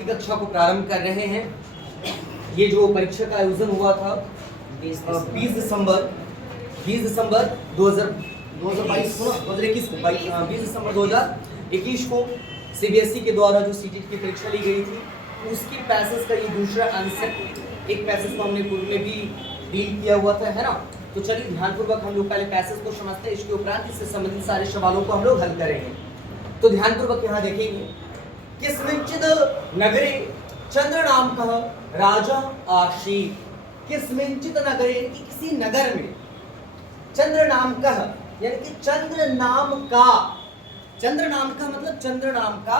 की कक्षा को प्रारंभ कर रहे हैं। ये जो परीक्षा का आयोजन हुआ था 20 दिसंबर 2021 को सीबीएसई के द्वारा जो सीटेट की परीक्षा ली गई थी उसकी पैसेज का ये दूसरा अंश है। एक पैसेज को हमने पूर्व में भी डील किया हुआ था, है ना। तो चलिए ध्यानपूर्वक हम लोग पहले पैसेज को समझते हैं, इसके उपरांत इससे संबंधित सारे सवालों को हम लोग हल करेंगे। तो ध्यानपूर्वक यहाँ देखेंगे, किस्मिंचिद नगरे चंद्र नाम का राजा आसीत। किस्मिंचित नगरे कि किसी नगर में चंद्र नाम का यानी कि चंद्र नाम का मतलब चंद्र नाम का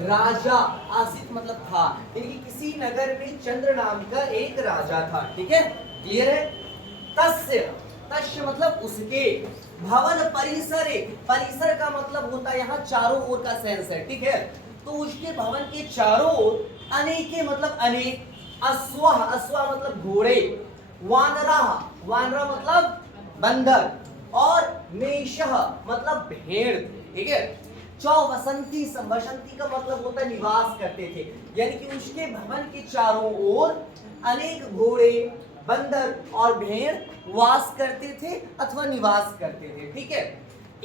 राजा, आसित मतलब था, यानी कि किसी नगर में चंद्र नाम का एक राजा था। ठीक है, क्लियर है। तस्य मतलब उसके, भवन परिसरे, परिसर का मतलब होता है यहाँ चारों ओर का सेंस है। ठीक है, तो उसके भवन के चारों ओर अनेके मतलब अनेक, अश्वा मतलब घोड़े, वानरा मतलब बंदर, और मेषः मतलब भेड़। ठीक है, वसंती का मतलब होता है निवास करते थे, यानी कि उसके भवन के चारों ओर अनेक घोड़े, बंदर और भेड़ वास करते थे अथवा निवास करते थे। ठीक है,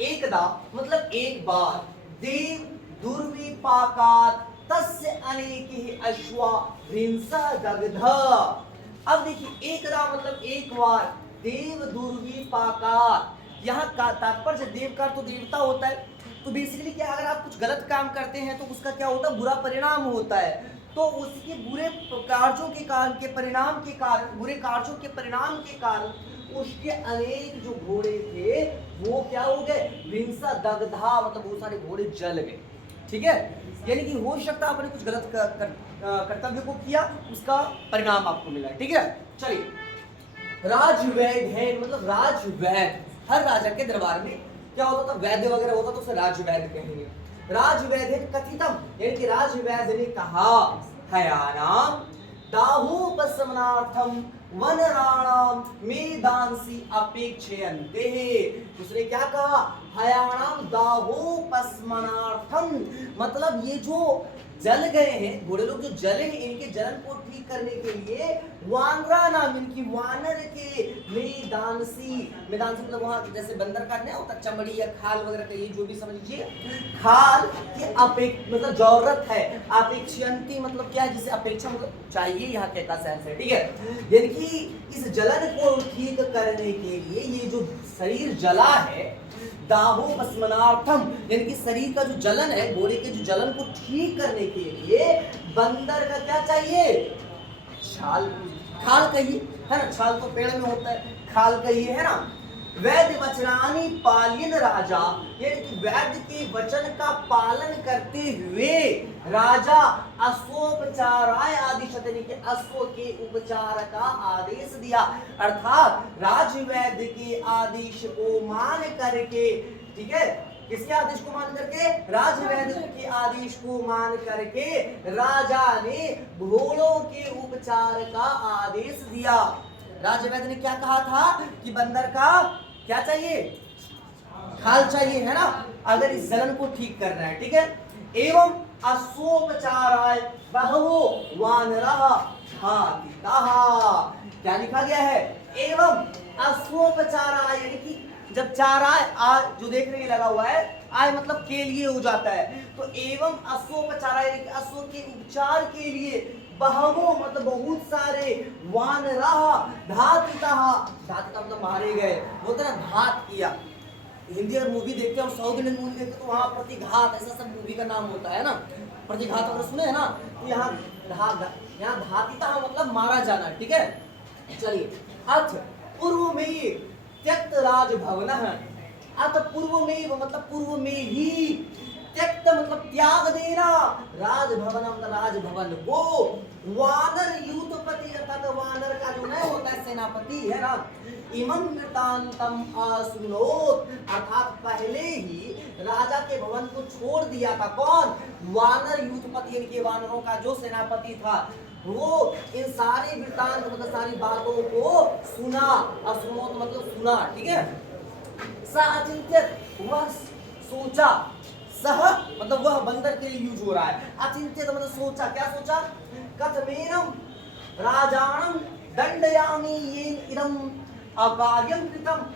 एकदा मतलब एक बार, देव दुर्विपाकात् तस्य अनेके अश्वा हिंसा दग्धा। अब देखिए, एकदा मतलब एक बार, देव दुर्विपाकात्, यहाँ का तात्पर्य देव का तो देवता होता है। तो बेसिकली क्या, अगर आप कुछ गलत काम करते हैं तो उसका क्या होता है, बुरा परिणाम होता है। तो उसके बुरे कार्यों के कारण के परिणाम के कारण, बुरे कार्यों के परिणाम के कारण उसके अनेक जो घोड़े थे वो क्या हो गए, हिंसा दग्धा मतलब बहुत सारे घोड़े जल गए। ठीक है, यानी कि हो सकता है आपने कुछ गलत कर्तव्य को किया, उसका परिणाम आपको मिला। ठीक है, चलिए। राजवैद्य है मतलब राजवैद्य, हर राजा के दरबार में क्या होता था, वैद्य वगैरह होता तो उसे राजवैद्य कहेंगे। राजवैद्य कथितम यानी कि राजवैद्य ने कहा, हयानाम दाहोपशमनार्थम वनराणाम मेदांसी अपेक्षयन्ते। उसने क्या कहा, हयानाम दाहोपशमनार्थम मतलब ये जो जल गए हैं घोड़े लोग, जो जले हैं, इनके जलन को ठीक करने के लिए वानरा नाम, इनकी वानर के मेदांसी मतलब वहाँ जैसे बंदर का नहीं होता चमड़ी या खाल वगैरह का, ये जो भी समझ लीजिए, खाल की मतलब जरूरत है, अपेक्षयन्ति मतलब क्या है, जिसे अपेक्षा मतलब चाहिए, यहाँ कहता सेंस है। ठीक है, यानी कि इस जलन को ठीक करने के लिए ये जो शरीर जला है, दाहोपशमनार्थम यानी कि शरीर का जो जलन है, घोड़े के जो जलन को ठीक करने के लिए बंदर का क्या चाहिए, छाल, खाल कहिए, है ना, छाल तो पेड़ में होता है, खाल कहिए, है ना। वैद्य वचनानि पालयन राजा यानी कि वैद्य के वचन का पालन करते हुए राजा अश्वोपचाराय आदेश, यानी कि अश्व के उपचार का आदेश दिया, अर्थात राजवैद्य के आदेश को मान करके। ठीक है, किसके आदेश को मान करके, राजवैद्य के आदेश को मान करके राजा ने घोड़ों के उपचार का आदेश दिया। राजवैद्य ने क्या कहा था कि बंदर का क्या चाहिए, खाल चाहिए, है ना, अगर इस जलन को ठीक करना है। ठीक है, एवं अश्वोपचाराय बहवो वानरः घातिताः। क्या लिखा गया है, एवं अश्वोपचाराय यानी कि जब चार आय जो देख रहे हैं लगा हुआ है, आय मतलब के लिए हो जाता है, तो एवं अश्वोपचाराय यानी कि अश्व के उपचार के लिए, बहवो मतलब बहुत सारे, वानरः घातिताः, घातिता मतलब मारे गए, बोलते ना घात किया। हिंदी अगर मूवी देखते हैं और साउथ इंडियन मूवी देखते हैं तो वहाँ प्रतिघात ऐसा सब मूवी का नाम होता है ना, प्रतिघात अगर सुने है ना, तो यहाँ घातिता मतलब मारा जाना। ठीक है, चलिए। अर्थ पूर्व में त्यक्त राजभवन, अतः पूर्व में मतलब पूर्व में ही, त्यक्त मतलब त्याग देना, राजभवन मतलब राजभवन को, वानर यूथपति अर्थात वानर का जो नहीं होता है सेनापति, है ना, इमं वृत्तांतम अशृणोत अर्थात पहले ही राजा के भवन को छोड़ दिया था। कौन, वानर यूथपति यानी कि वानरों का जो सेनापति था, वो इन सारे वृत्तांत मतलब सारी बातों को सुना, अशृणोत मतलब सुना। ठीक है, सा अचिंत्य वह सोचा, स सह मतलब वह बंदर के लिए यूज हो रहा है। अचिंत्य मतलब सोचा, क्या सोचा? कथमेनम राजानम दंडयामि येन इदम अकार्यम कृतम।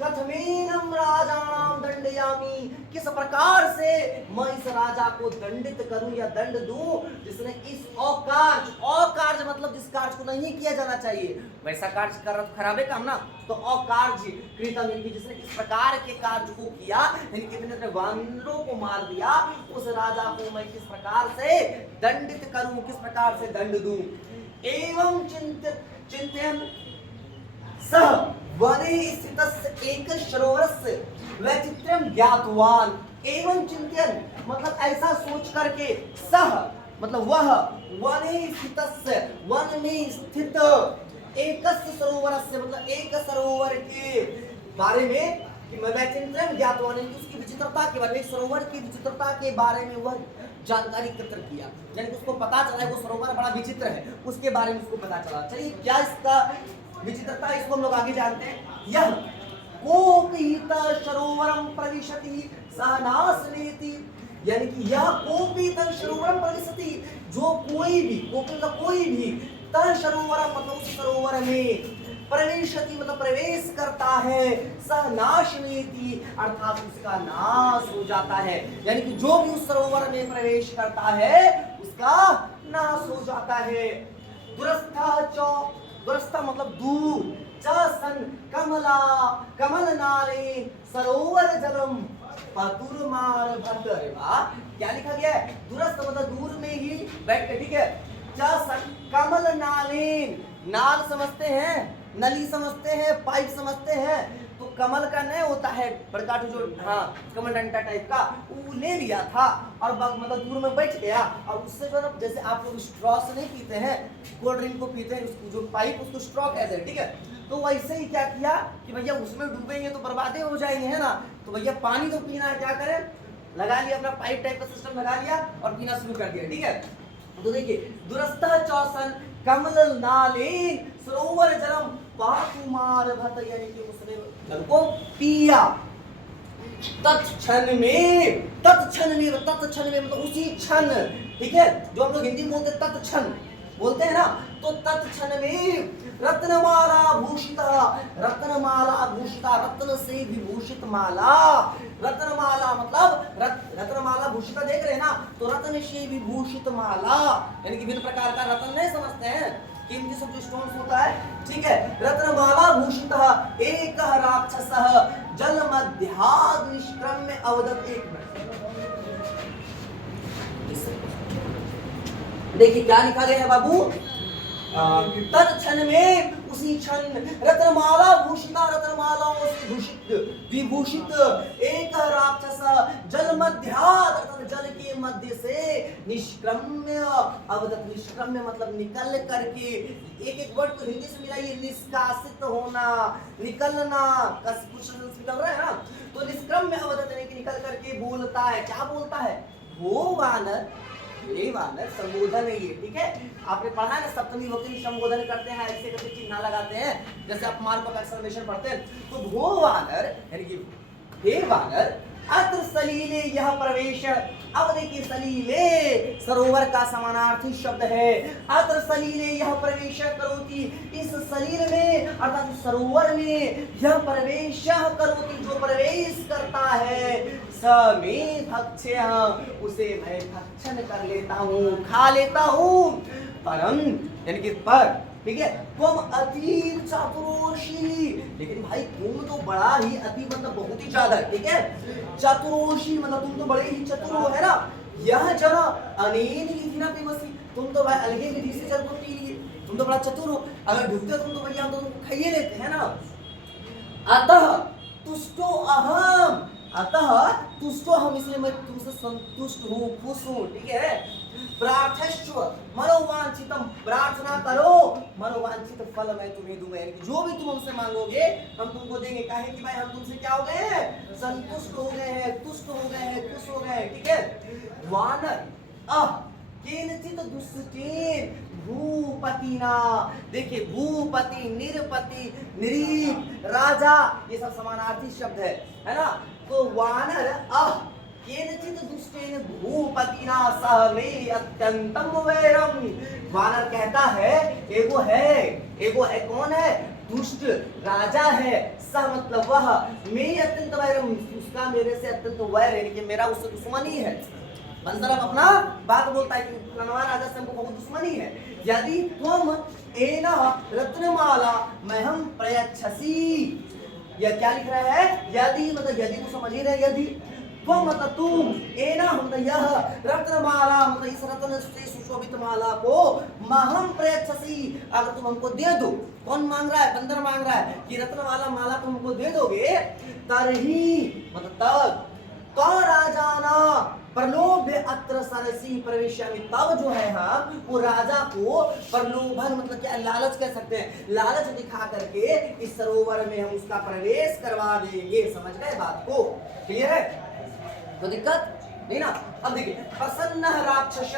कथमेनम राजानाम दंडयामि, किस प्रकार से मैं इस राजा को दंडित करूं या दंड दूं जिसने इस अकार्य मतलब जिस कार्य को नहीं किया जाना चाहिए, वैसा कार्य कर रहा तो खराबे काम ना, तो अकार्य कृतम इनकी जिसने इस प्रकार के कार्य को किया, इनके बिना वानरों को मार दिया, उस राजा को मैं किस प्रकार से दंडित करूं, किस प्रकार से दंड दूं। एवं चिंतन सह वने स्थितस्य एक सरोवरस्य वैचित्र्यम ज्ञातवान। एवं चिंतन मतलब ऐसा सोच करके, सह मतलब वह, वने स्थितस्य वन में स्थित, एकस्य सरोवरस्य मतलब एक सरोवर के बारे में, वैचित्र्यम ज्ञातवान उसकी विचित्रता के बारे में, सरोवर की विचित्रता के बारे में वह जानकारी एकत्र किया, यानी कि उसको पता चला है वो सरोवर बड़ा विचित्र है, उसके बारे में उसको पता चला। चलिए क्या इसका विचित्रता, इसको हम लोग आगे जानते हैं। यह कोपीत सरोवरम प्रविशति सहनासनेति, यानी कि यह कोपीत सरोवरम प्रविशति, जो कोई भी, कोई भी तन सरोवरम मतलब उस सरोवर में, प्रविशति मतलब प्रवेश करता है, सहनाशनेति अर्थात उसका नाश हो जाता है, यानी कि जो भी उस सरोवर में प्रवेश करता है उसका नाश हो जाता है। दुरस्था च, दुरस्था मतलब दूर, च सन कमला कमल नारे सरोवर जलम पतुरमार भट। अरे वाह, क्या लिखा गया है? दुरस्थ मतलब दूर में ही बैठ के, ठीक है। च सन कमल नालेन, नाल समझते हैं, नली समझते हैं, पाइप समझते हैं, तो कमल का नहीं होता है बड़का जो, हाँ कमल डंडा टाइप का, वो ले लिया था और मतलब दूर में बैठ गया, और उससे जो ना, जैसे आप लोग स्ट्रॉ से नहीं पीते हैं, कोल्ड ड्रिंक को पीते हैं, उसको जो पाइप उसको स्ट्रॉ कहते हैं, ठीक है। तो वैसे ही क्या किया कि भैया उसमें डूबेंगे तो बर्बादे हो जाएंगे, है ना, तो भैया पानी तो पीना है, क्या करें, लगा लिया अपना पाइप टाइप का सिस्टम लगा लिया और पीना शुरू कर दिया, ठीक है। तो देखिए दुरस्ता चौसन कमल नाले सरोवर जलम पाकुमार भट, यानी कि उसने जल को पिया। तत्क्षण में मतलब उसी क्षण, ठीक है, जो हम लोग हिंदी में बोलते तत्क्षण बोलते हैं ना, तो तत्क्षण में रत्नमाला भूषिता, रत्नमाला भूषिता, रत्न से विभूषित माला, रत्नमाला मतलब रत्नमाला भूषिता देख रहे हैं ना, तो रत्न से विभूषित माला, यानी कि विभिन्न प्रकार का रत्न नहीं समझते हैं, कीमती सब जो स्टोन्स होता है, ठीक है। रत्नमाला भूषिता एक राक्षसः जल मध्याद निष्क्रम्य अवदत्। एक मिनट देखिए क्या लिखा गया है बाबू, तत्क्षण में उसी क्षण रत्नमाला भूषिता, रत्नमालाओं से भूषित विभूषित एक राक्षस जल मध्याद जल के मध्य से निष्क्रम्य अवदत्, निष्क्रम्य मतलब निकल करके, एक एक वर्ड को हिंदी से मिलाइए, निष्कासित होना, निकलना, कुछ निकल रहा है ना, तो निष्क्रम्य अवदत् यानी कि निकल करके बोलता है, क्या बोलता है, वो वानर, ये वानर संबोधन है ये, ठीक है। आपने पढ़ा है ना सप्तमी विभक्ति संबोधन करते हैं, ऐसे करके चिन्ह लगाते हैं, जैसे आप मार्क ऑफ एक्सक्लेमेशन पढ़ते हैं, तो वो वानर यानी कि हे वानर अत्र सलीले यह प्रवेश। अब देखिए सलीले सरोवर का समानार्थी शब्द है, अत्र सलीले यह प्रवेश करोति, इस सलील में अर्थात सरोवर में, यह प्रवेश करोति जो प्रवेश करता है, समे भक्ष्य उसे मैं भक्षण कर लेता हूँ, खा लेता हूँ, परम यानी कि पर, ठीक है, तुम अति चतुरोषी, लेकिन भाई तुम तो बड़ा ही अति मतलब बहुत ही ज्यादा, ठीक है, चतुरोषी मतलब तुम तो बड़े ही चतुर हो, है ना, यह जल अनेन विधिना पिबसि, तुम तो भाई अलगे विधि से जल को पी लिए, तुम तो बड़ा चतुर हो, अगर डूबते तुम तो भैया हम तो खाइए लेते हैं ना। अतः तुष्टो अहम, अतः तुष्टो हम, इसलिए मैं तुमसे संतुष्ट हूँ, खुश हूँ, ठीक है। प्रार्थस्व मनोवांछितम, प्रार्थना करो, मनोवांछित फल मैं तुम्हें दूंगा, यानी कि जो भी तुम हमसे मांगोगे हम तुमको देंगे, काहे कि भाई हम तुमसे क्या हो गए हैं, संतुष्ट हो गए हैं, तुष्ट हो गए हैं, खुश हो गए हैं, ठीक है। वानर केनचित दुष्टेन भूपतिना, देखिए भूपति, निरपति, निरीप, राजा, ये सब समानार्थी शब्द है ना, तो वानर केनचित् दुष्टेन भूपतिना सह मे अत्यंतम वैरम। वानर कहता है एगो है कौन है? दुष्ट राजा है। सह मतलब वह, मे अत्यंत वैरम, उसका मेरे से अत्यंत वैर है, कि मेरा उससे दुश्मनी है। बंदर अब अपना बात बोलता है कि फलाना राजा से हमको बहुत दुश्मनी है। यदि तुम एना रत्नमाला महम प्रयच्छसि, यह क्या लिख रहा है? यदि मतलब यदि को समझ ही रहे, यदि तुम मतलब तुम, एना मतलब यह, रत्नमाला मतलब इस रत्न से सुशोभित माला को, महम प्रयच्छसि अगर तुम हमको दे दो। कौन मांग रहा है? बंदर मांग रहा है कि रत्नमाला माला तुम हमको दे दोगे, तरही मतलब तब, तो राजाना प्रलोभ्य अत्र सरसी प्रवेश्यामि, तब जो है हम वो राजा को प्रलोभन मतलब क्या, लालच कह सकते हैं, लालच दिखा करके इस सरोवर में हम उसका प्रवेश करवा देंगे। समझ गए बात को? क्लियर है? तो दिक्कत नहीं ना? अब देखिए, प्रसन्न राक्षस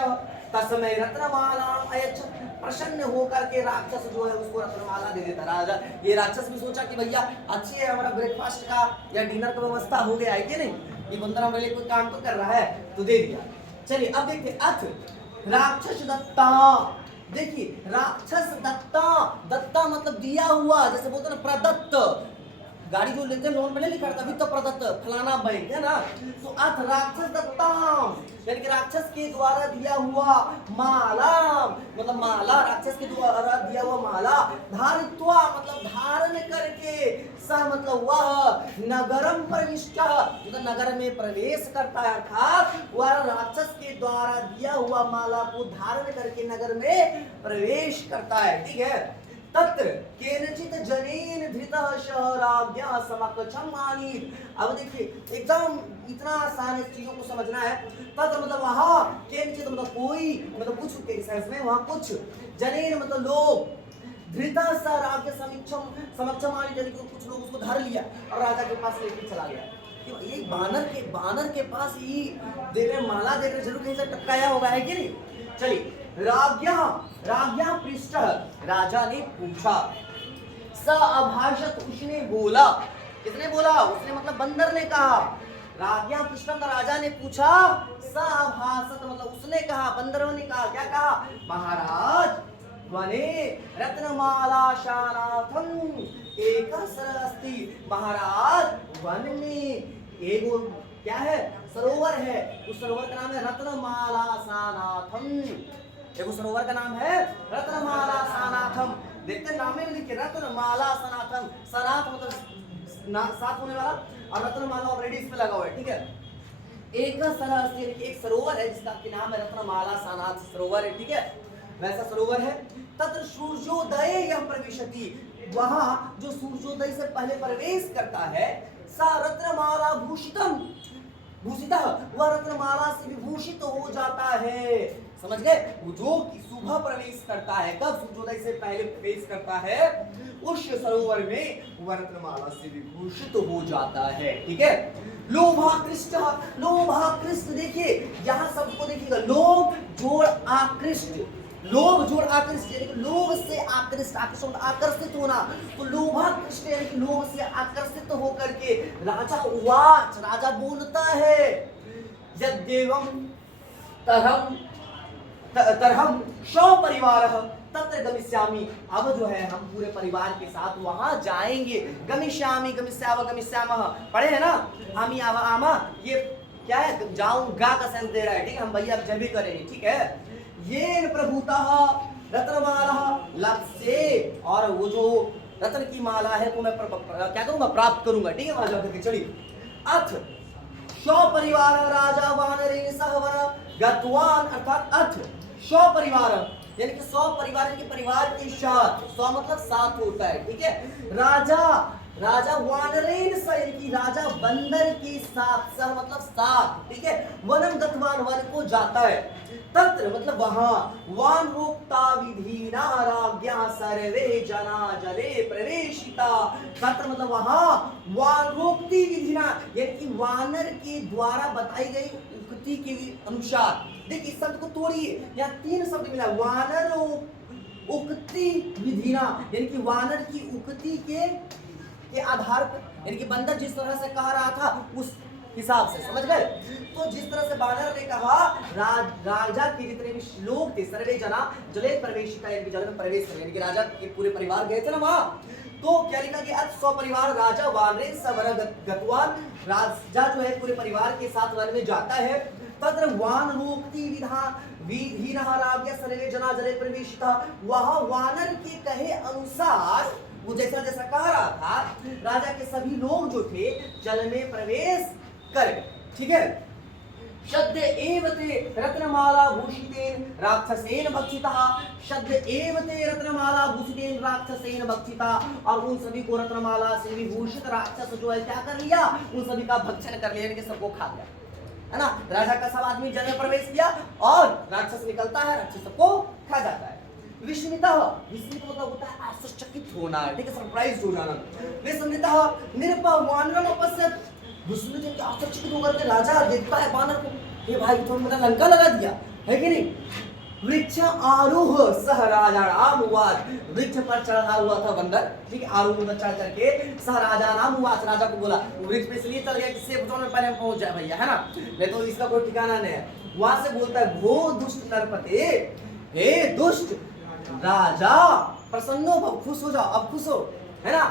तस्मै रत्नमाला अयच्छत्, प्रसन्न होकर के राक्षस जो है उसको रत्नमाला दे देता राजा। ये राक्षस भी सोचा कि भैया अच्छी है, हमारा ब्रेकफास्ट का या डिनर का व्यवस्था हो गया है कि नहीं, ये बंदर हमारे लिए कोई काम तो कर रहा है, तो दे दिया। चलिए अब देखिए, अथ राक्षस दत्ता। देखिए राक्षस दत्ता, दत्ता मतलब दिया हुआ, जैसे बोलते हैं ना प्रदत्त, गाड़ी जो लेते हैं लोन पे नहीं लिखा रहता, अभी तो प्रदत्त फलाना बैंक है ना। तो अथ राक्षस दत्ता यानी कि राक्षस के द्वारा दिया हुआ माला, मतलब माला, राक्षस के द्वारा दिया हुआ माला, धारित्वा मतलब धारण करके, सह मतलब वह नगरम प्रविष्ट, जो नगर में प्रवेश करता है, अर्थात वह राक्षस के द्वारा दिया हुआ माला को धारण करके नगर में प्रवेश करता है। ठीक है। तत्र केनचित जनेन धृतः शहराज्ञा समकक्षम आनीत। अब देखिए एकदम इतना आसान है चीजों को समझना है। तत्र मतलब वहां, केनचित मतलब कोई, मतलब कुछ के सेंस में वहां कुछ, जनेन मतलब लोग, धृतः स राज्य समक्षम आनीत यानी कि कुछ लोग उसको धर लिया और राजा के पास लेके चला गया। ये बानर के पास ही दे रहे माला, दे रहे, जरूर कहीं से टपकाया होगा, है कि नहीं? चलिए, राज्ञा पृष्ठ, राजा ने पूछा, स अभाषत, उसने बोला। किसने बोला? उसने मतलब बंदर ने कहा। राज्ञा पृष्ठ का राजा ने पूछा, स अभाषत मतलब उसने कहा, बंदरों ने कहा। क्या कहा? महाराज वने रत्नमाला शानाथम एक सरस्ति, महाराज वन में एगो क्या है? सरोवर है। उस सरोवर का नाम है रत्नमाला सानाथम। एगो सरोवर का नाम है रत्नमाला सानाथम। देखते नाम में लिखे रत्नमाला सनाथम, सनाथ मतलब साथ होने वाला, और रत्नमाला ऑलरेडी इस पे लगा हुआ है। ठीक है। एक सरस्ति एक सरोवर है जिसका नाम है रत्नमाला सानाथ सरोवर है। ठीक है, वैसा सरोवर है। तत्र सूर्योदय यह प्रविशति, वहां जो सूर्योदय से पहले प्रवेश करता है, सा रत्नमाला भूषितम, भूषिता वह रत्नमाला से विभूषित हो जाता है। समझ गए? जो कि सुबह प्रवेश करता है, कब? सूर्योदय से पहले प्रवेश करता है उस सरोवर में, वह रत्नमाला से विभूषित हो जाता है। ठीक है। लोभाकृष्ट, लोभाकृष्ट देखिए यहाँ सबको देखिएगा, लोभ जोड़ आकृष्ट, लोभ जोड़ आकृष्ट यानी कि लोभ से आकृष्ट, आकृष्ट आकर्षित होना, तो लोभाकृष्ट यानी कि लोभ से आकर्षित होकर के राजा उवाच, राजा बोलता है, यद्देवं तरहम सपरिवारः तत्र गमिष्यामि, अब जो है हम पूरे परिवार के साथ वहां जाएंगे। गमिष्यामि, गमिष्यामः पढ़े है ना, आमी आवा आमा, ये क्या है? जाऊंगा का सेंस दे रहा है। ठीक है, हम भैया अब जब भी करेंगे। ठीक है। ये प्रभुतः रत्नमाला लक्ष्य, और वो जो रत्न की माला है वो मैं क्या करूंगा? प्राप्त करूंगा। ठीक है, वहां जाकर के चलिए। अथ सपरिवार राजा वानरेण सह वन गतवान, अर्थात अथ सपरिवार यानी कि 100 परिवार के परिवार के साथ, 100 मतलब साथ होता है। ठीक है। राजा वानरेन स यानी कि राजा बंदर के साथ, सह मतलब साथ। ठीक है। वनम गतवान वन को जाता है। तत्र मतलब वहां, वान रोक्ता विधिना राज्ञा सर्वे जना जले प्रवेशिता, तत्र मतलब वहां वान रोक्ति विधिना यानी कि वानर के द्वारा बताई गई उक्ति के अनुसार। देखिए इस शब्द को तोड़िए, यहाँ 3 शब्द मिला, वानर उक्ति विधिना यानी कि वानर की उक्ति के आधार पर, यानी कि बंदर जिस तरह से कह रहा था हिसाब से, समझ गए। तो जिस तरह से बानर ने कहा राजा के जितने भी लोग थे सर्वे जना जले प्रवेशिता, यानी जल में प्रवेश करने, यानी कि राजा के पूरे परिवार गए थे ना वहां, तो क्या लिखा कि अत सौ परिवार राजा वानरे सवर गतवान, राजा जो है पूरे परिवार के साथ वन में जाता है। तत्र वान रोक्ति विधा सर्वे जना जले प्रवेशिता, वहां वानर के कहे अनुसार वो जैसा जैसा कह रहा था राजा के सभी लोग जो थे जल में प्रवेश कर, ठीक है। शब्द एवते रत्नमाला भूषितेन राक्षसेन भक्षिता, शब्द एवते रत्नमाला भूषितेन राक्षसेन भक्षिता, और उन सभी को रत्नमाला से विभूषित राक्षस जो है क्या कर लिया, उन सभी का भक्षण कर लिया, यानी कि सबको खा लिया, है ना। राजा का सब आदमी जल में प्रवेश किया और राक्षस निकलता है, राक्षस सबको खा जाता है। विस्मित मतलब होता है आश्चर्यचकित होना, ठीक है, सरप्राइज हो जाना। विस्मित निरपः वानरम अपश्यत्, विस्मित है कि आश्चर्यचकित होकर के राजा देखता है वानर को, ये भाई तो मेरा लंका लगा दिया है कि नहीं। वृक्ष आरोह सह राजानाम उवाच, वृक्ष पर चढ़ा हुआ था बंदर, ठीक है, आरोह पर चढ़ करके सह राजानाम उवाच, राजा को बोला, वो वृक्ष पे इसलिए चढ़ गया कि सेब में पहले पहुंच जाए भैया, है ना, नहीं तो इसका कोई ठिकाना नहीं है। वहां से बोलता है भो दुष्ट नरपते, हे दुष्ट राजा, प्रसन्नो भव, खुश हो जाओ, अब खुश हो, है ना।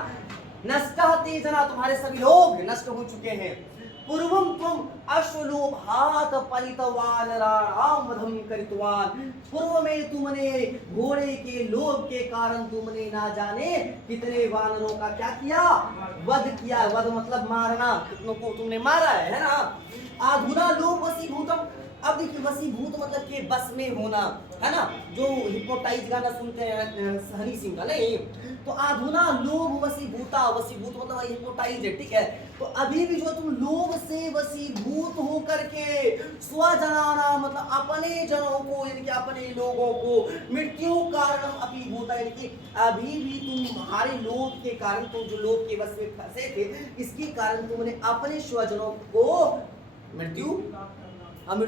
नष्टः ते जना, तुम्हारे सभी लोग नष्ट हो चुके हैं। पूर्वम तुम अश्वलोभात परितवान राणाम वधम करितवान, पूर्व में तुमने घोड़े के लोभ के कारण तुमने ना जाने कितने वानरों का क्या किया, वध किया। वध मतलब मारना, कितनों को तुमने मारा है ना। आधुना लोभ वशीभूतम, अब देखिए वशीभूत मतलब के बस में होना, है ना, जो हिप्नोटाइज गाना सुनते हैं हनी सिंह का, नहीं तो आधुना लोभ वशीभूता, वशीभूत मतलब हिप्नोटाइज है, ठीक है। तो अभी भी जो तुम लोभ से वशीभूत हो करके स्वजनाना मतलब अपने जनों को, यानी कि अपने लोगों को, मृत्यु कारण अभिभूता, यानी कि अभी भी तुम्हारे लोभ के कारण, तुम जो लोभ के वश में फंसे थे, इसके कारण तुमने अपने स्वजनों को मृत्यु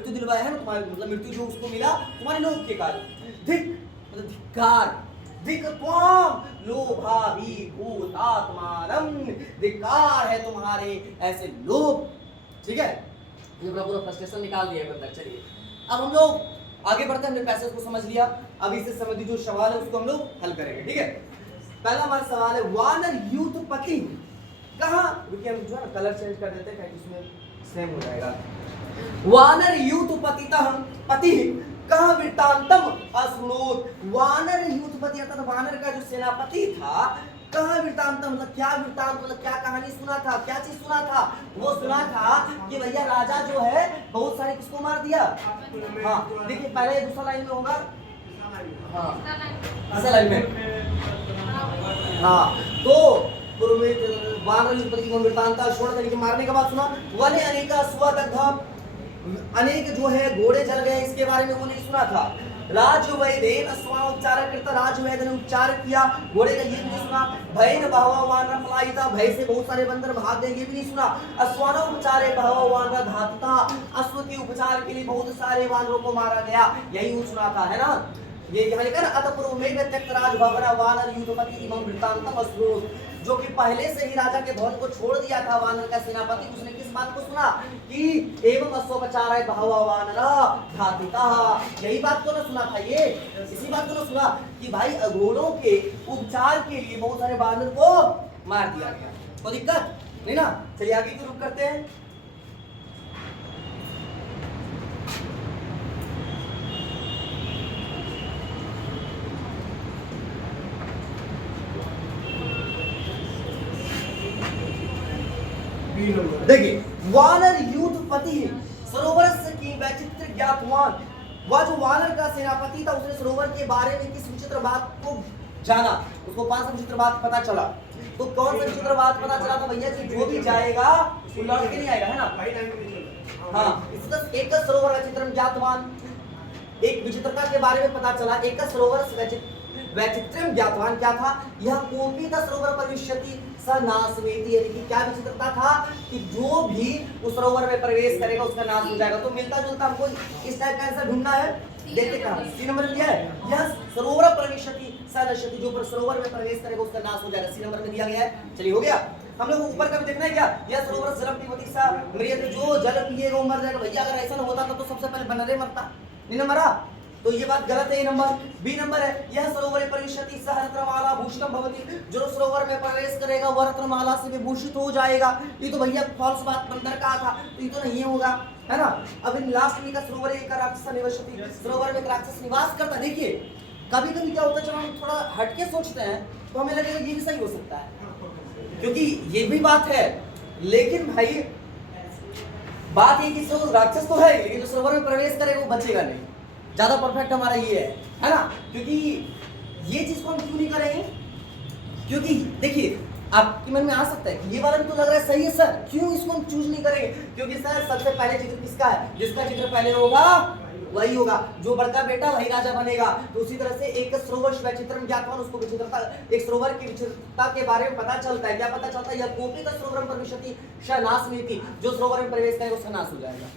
दिलवाया है ना, तुम्हारे मतलब मृत्यु जो उसको मिला तुम्हारे लोभ के कारण। धिक मतलब धिक्कार, धिक त्वाम लोभाभिभूतात्मानम, धिक्कार है तुम्हारे ऐसे लोभ, ठीक है। ये पूरा फ्रस्ट्रेशन निकाल दिया है बंदा। चलिए अब हम लोग आगे बढ़ते हैं, हमने पैसेज को समझ लिया, अब इससे संबंधित जो सवाल है उसको हम लोग हल करेंगे, ठीक है। पहला हमारा सवाल है वानर यूथपति कहाँ, देखिए हम जो है कलर चेंज कर देते हैं इसमें सेम हो जाएगा। वानर यूथपतितः पति कहाँ वृत्तांतम अश्नुत, वानर यूथपति अर्थात वानर का जो सेनापति था, कहाँ वृत्तांतम मतलब क्या वृत्तांत, मतलब क्या कहानी सुना था, क्या चीज सुना था, वो सुना था कि भैया राजा जो है बहुत सारे किसको मार दिया। हाँ देखिए पहले दूसरा लाइन में होगा, हाँ दूसरा लाइन में, हाँ तो वानर यूथपति को वृत्तांत छोड़ देने के मारने के बाद सुना, वने अनेका स्वदग्ध, अनेक जो है घोड़े जल गए, इसके बारे में वो नहीं सुना था। राजवैदेन स्वाउच्चार करता, राजवैद ने उच्चार किया घोड़े का, ये भी नहीं सुना। भयन बहवा वानर पलायिता, भय से बहुत सारे बंदर भाग गए, ये भी नहीं सुना। अश्वानोपचारे बहवा वानर घातिता, अश्व के उपचार के लिए बहुत सारे वानरों को मारा गया, यही वो सुना था, है ना। ये यहाँ लिखा ना अतपूर्व में त्यक्त राजभवन वानर यूथपति इमं वृत्तांतम अश्रुत, जो कि पहले से ही राजा के भवन को छोड़ दिया था वानर का सेनापति, उसने किस बात को सुना कि एवं अश्वोपचाराय बहवा वानरा घातिता, यही बात को ना सुना था, ये इसी बात को ना सुना कि भाई घोड़ों के उपचार के लिए बहुत सारे वानर को मार दिया गया। कोई दिक्कत नहीं ना। चलिए आगे की रुक करते हैं। देखिए वानर यूथपति सरोवर की वैचित्र ज्ञातवान, वह जो वानर का सेनापति था उसने सरोवर के बारे में किस विचित्र बात को जाना, उसको कौन सा विचित्र बात पता चला। तो कौन सा विचित्र बात पता चला था भैया कि जो भी जाएगा वो लौट के नहीं आएगा, है ना। हाँ एक सरोवर वैचित्रम ज्ञातवान, एक विचित्रता के बारे में पता चला। एक सरोवर वैचित्रम ज्ञातवान क्या था, यह कोपी का सरोवर प्रविश्यति स नाशवेति, यानी कि क्या विचित्रता था कि जो भी उस सरोवर में प्रवेश करेगा उसका नाश हो जाएगा। तो मिलता जुलता हमको इस टाइप का आंसर ढूंढना है, देखते कहां 3 नंबर दिया है, यह सरोवर प्रविश्यति स नश्यति, जो पर सरोवर में प्रवेश करेगा उसका नाश हो जाएगा। सी नंबर में दिया गया है। चलिए हो गया। हम लोग ऊपर का भी देखना है क्या, यह सरोवर जलम पीबती सा मृत, जो जल पिएगा वो मर जाएगा। भैया अगर ऐसा होता तो सबसे पहले बनरे मरता, नहीं ना मरा, तो ये बात गलत है। ये नंबर बी नंबर है, यह सरोवर परिषति सह रत्नमाला भूषितम भवति, जो सरोवर में प्रवेश करेगा वह रत्नमाला से विभूषित हो जाएगा। ये तो भैया फॉल्स बात बंदर का था, तो ये तो नहीं होगा, है ना। अब इन लास्ट में का सरोवर एक राक्षस निवसति, सरोवर में एक राक्षस निवास करता। देखिए कभी कभी क्या होता है, जब हम थोड़ा हटके सोचते हैं तो हमें लगेगा ये भी सही हो सकता है, क्योंकि ये भी बात है। लेकिन भाई बात ये कि राक्षस तो है, लेकिन जो सरोवर में प्रवेश करेगा वो बचेगा नहीं। ज्यादा परफेक्ट हमारा ये है ना। क्योंकि ये चीज को हम क्यों नहीं करेंगे, क्योंकि देखिए आपके मन में आ सकता है कि ये वाला भी तो लग रहा है सही है सर, क्यों इसको हम चूज नहीं करेंगे, क्योंकि सर सबसे पहले जिक्र किसका है, जिसका जिक्र पहले होगा वही होगा, जो बड़का बेटा वही राजा बनेगा। तो उसी तरह से एक सरोवर वैचित्रम ज्ञातवान, उसको विचित्रता, एक सरोवर की विचित्रता के बारे में पता चलता है। क्या पता चलता है, यह कोपी का सरोवर प्रविशति शनाश में थी, जो सरोवर में प्रवेश करेगा उसका नाश हो जाएगा।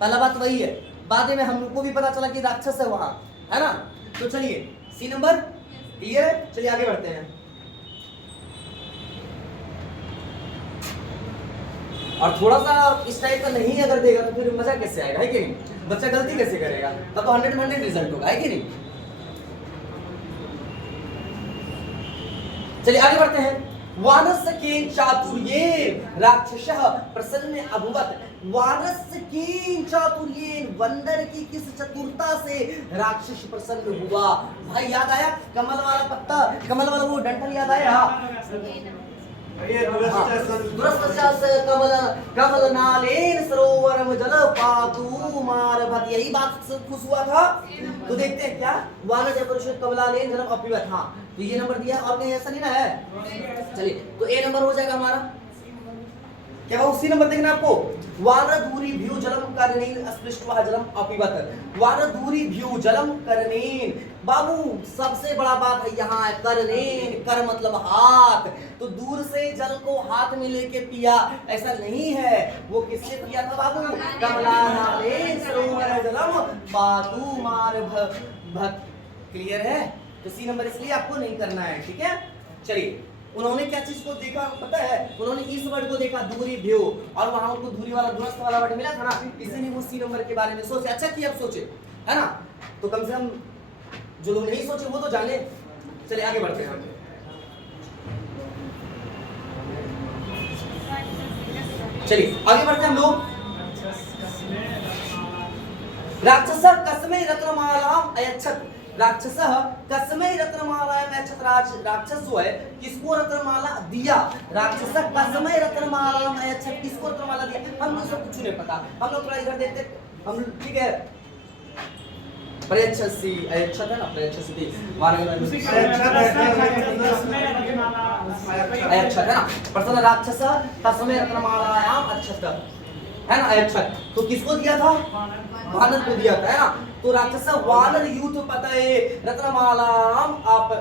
पहला बात वही है। बाद में हमको भी पता चला कि राक्षस है वहां, है ना। तो चलिए सी नंबर क्लियर है। चलिए आगे बढ़ते हैं। और थोड़ा सा इस टाइप का नहीं अगर देगा तो फिर मजा कैसे आएगा, है कि नहीं, बच्चा गलती कैसे करेगा, तब तो 100 में 100 रिजल्ट होगा, है कि नहीं। चलिए आगे बढ़ते हैं। वानस के चातुर्ये राक्षसः प्रसन्न अभवत, वानस के चातुर्ये, बंदर की किस चतुरता से राक्षस प्रसन्न हुआ। भाई याद आया कमल वाला पत्ता, कमल वाला वो डंठल याद आया। कमल नालेन सरोवरम जल पातु मारभत, यही बात से खुश हुआ था। तो देखते हैं क्या, वानर जब कमलालेन जलम अपिबत, हाँ तो ये नंबर दिया और कहीं ऐसा नहीं ना है। चलिए तो ए नंबर हो जाएगा हमारा। क्या उसी नंबर देखना आपको, वानर दूरी भ्यू जलम करनेन अस्पृष्टवा जलम अपिबत, वानर दूरी भ्यू जलम करनेन। बाबू सबसे बड़ा बात है यहाँ करनेन, कर मतलब हाथ, तो दूर से जल को हाथ में लेके पिया ऐसा नहीं है, वो किससे पिया था बाबू, कमलालेन सरोवर जलम पातु मारभत। क्लियर है। तो सी नंबर इसलिए आपको नहीं करना है, ठीक है। चलिए उन्होंने क्या चीज को देखा पता है, उन्होंने इस वर्ड को देखा दूरी भ्यू, और वहां उनको दूरी वाला दुरस्त वाला वर्ड मिला था ना, इसीलिए वो सी नंबर के बारे में सोचे। अच्छा किया अब सोचे, है ना। तो कम से कम जो लोग नहीं सोचे वो तो जाने। चलिए आगे बढ़ते हैं। चलिए आगे बढ़ते हैं हम लोग। राक्षस कस्मै रत्नमालाम अयच्छत, राक्षस कस्मै रत्नमालाम अयच्छत, राक्षस जो है किसको रत्नमाला दिया, राक्षस कस्मै रत्नमालाम अयच्छत, किसको रत्नमाला दिया, हम लोग सब कुछ नहीं पता। हम लोग थोड़ा इधर देखते हम, ठीक है। प्रयच्छसि अयच्छत है ना, प्रयच्छसि अयच्छत है ना, प्रसन्न राक्षस कस्मै रत्नमालायाम अयच्छत है ना, अयच्छत तो किसको दिया था, वानर को दिया था, है ना। तो राक्षस वानर यूथ पतये रत्नमालाम आप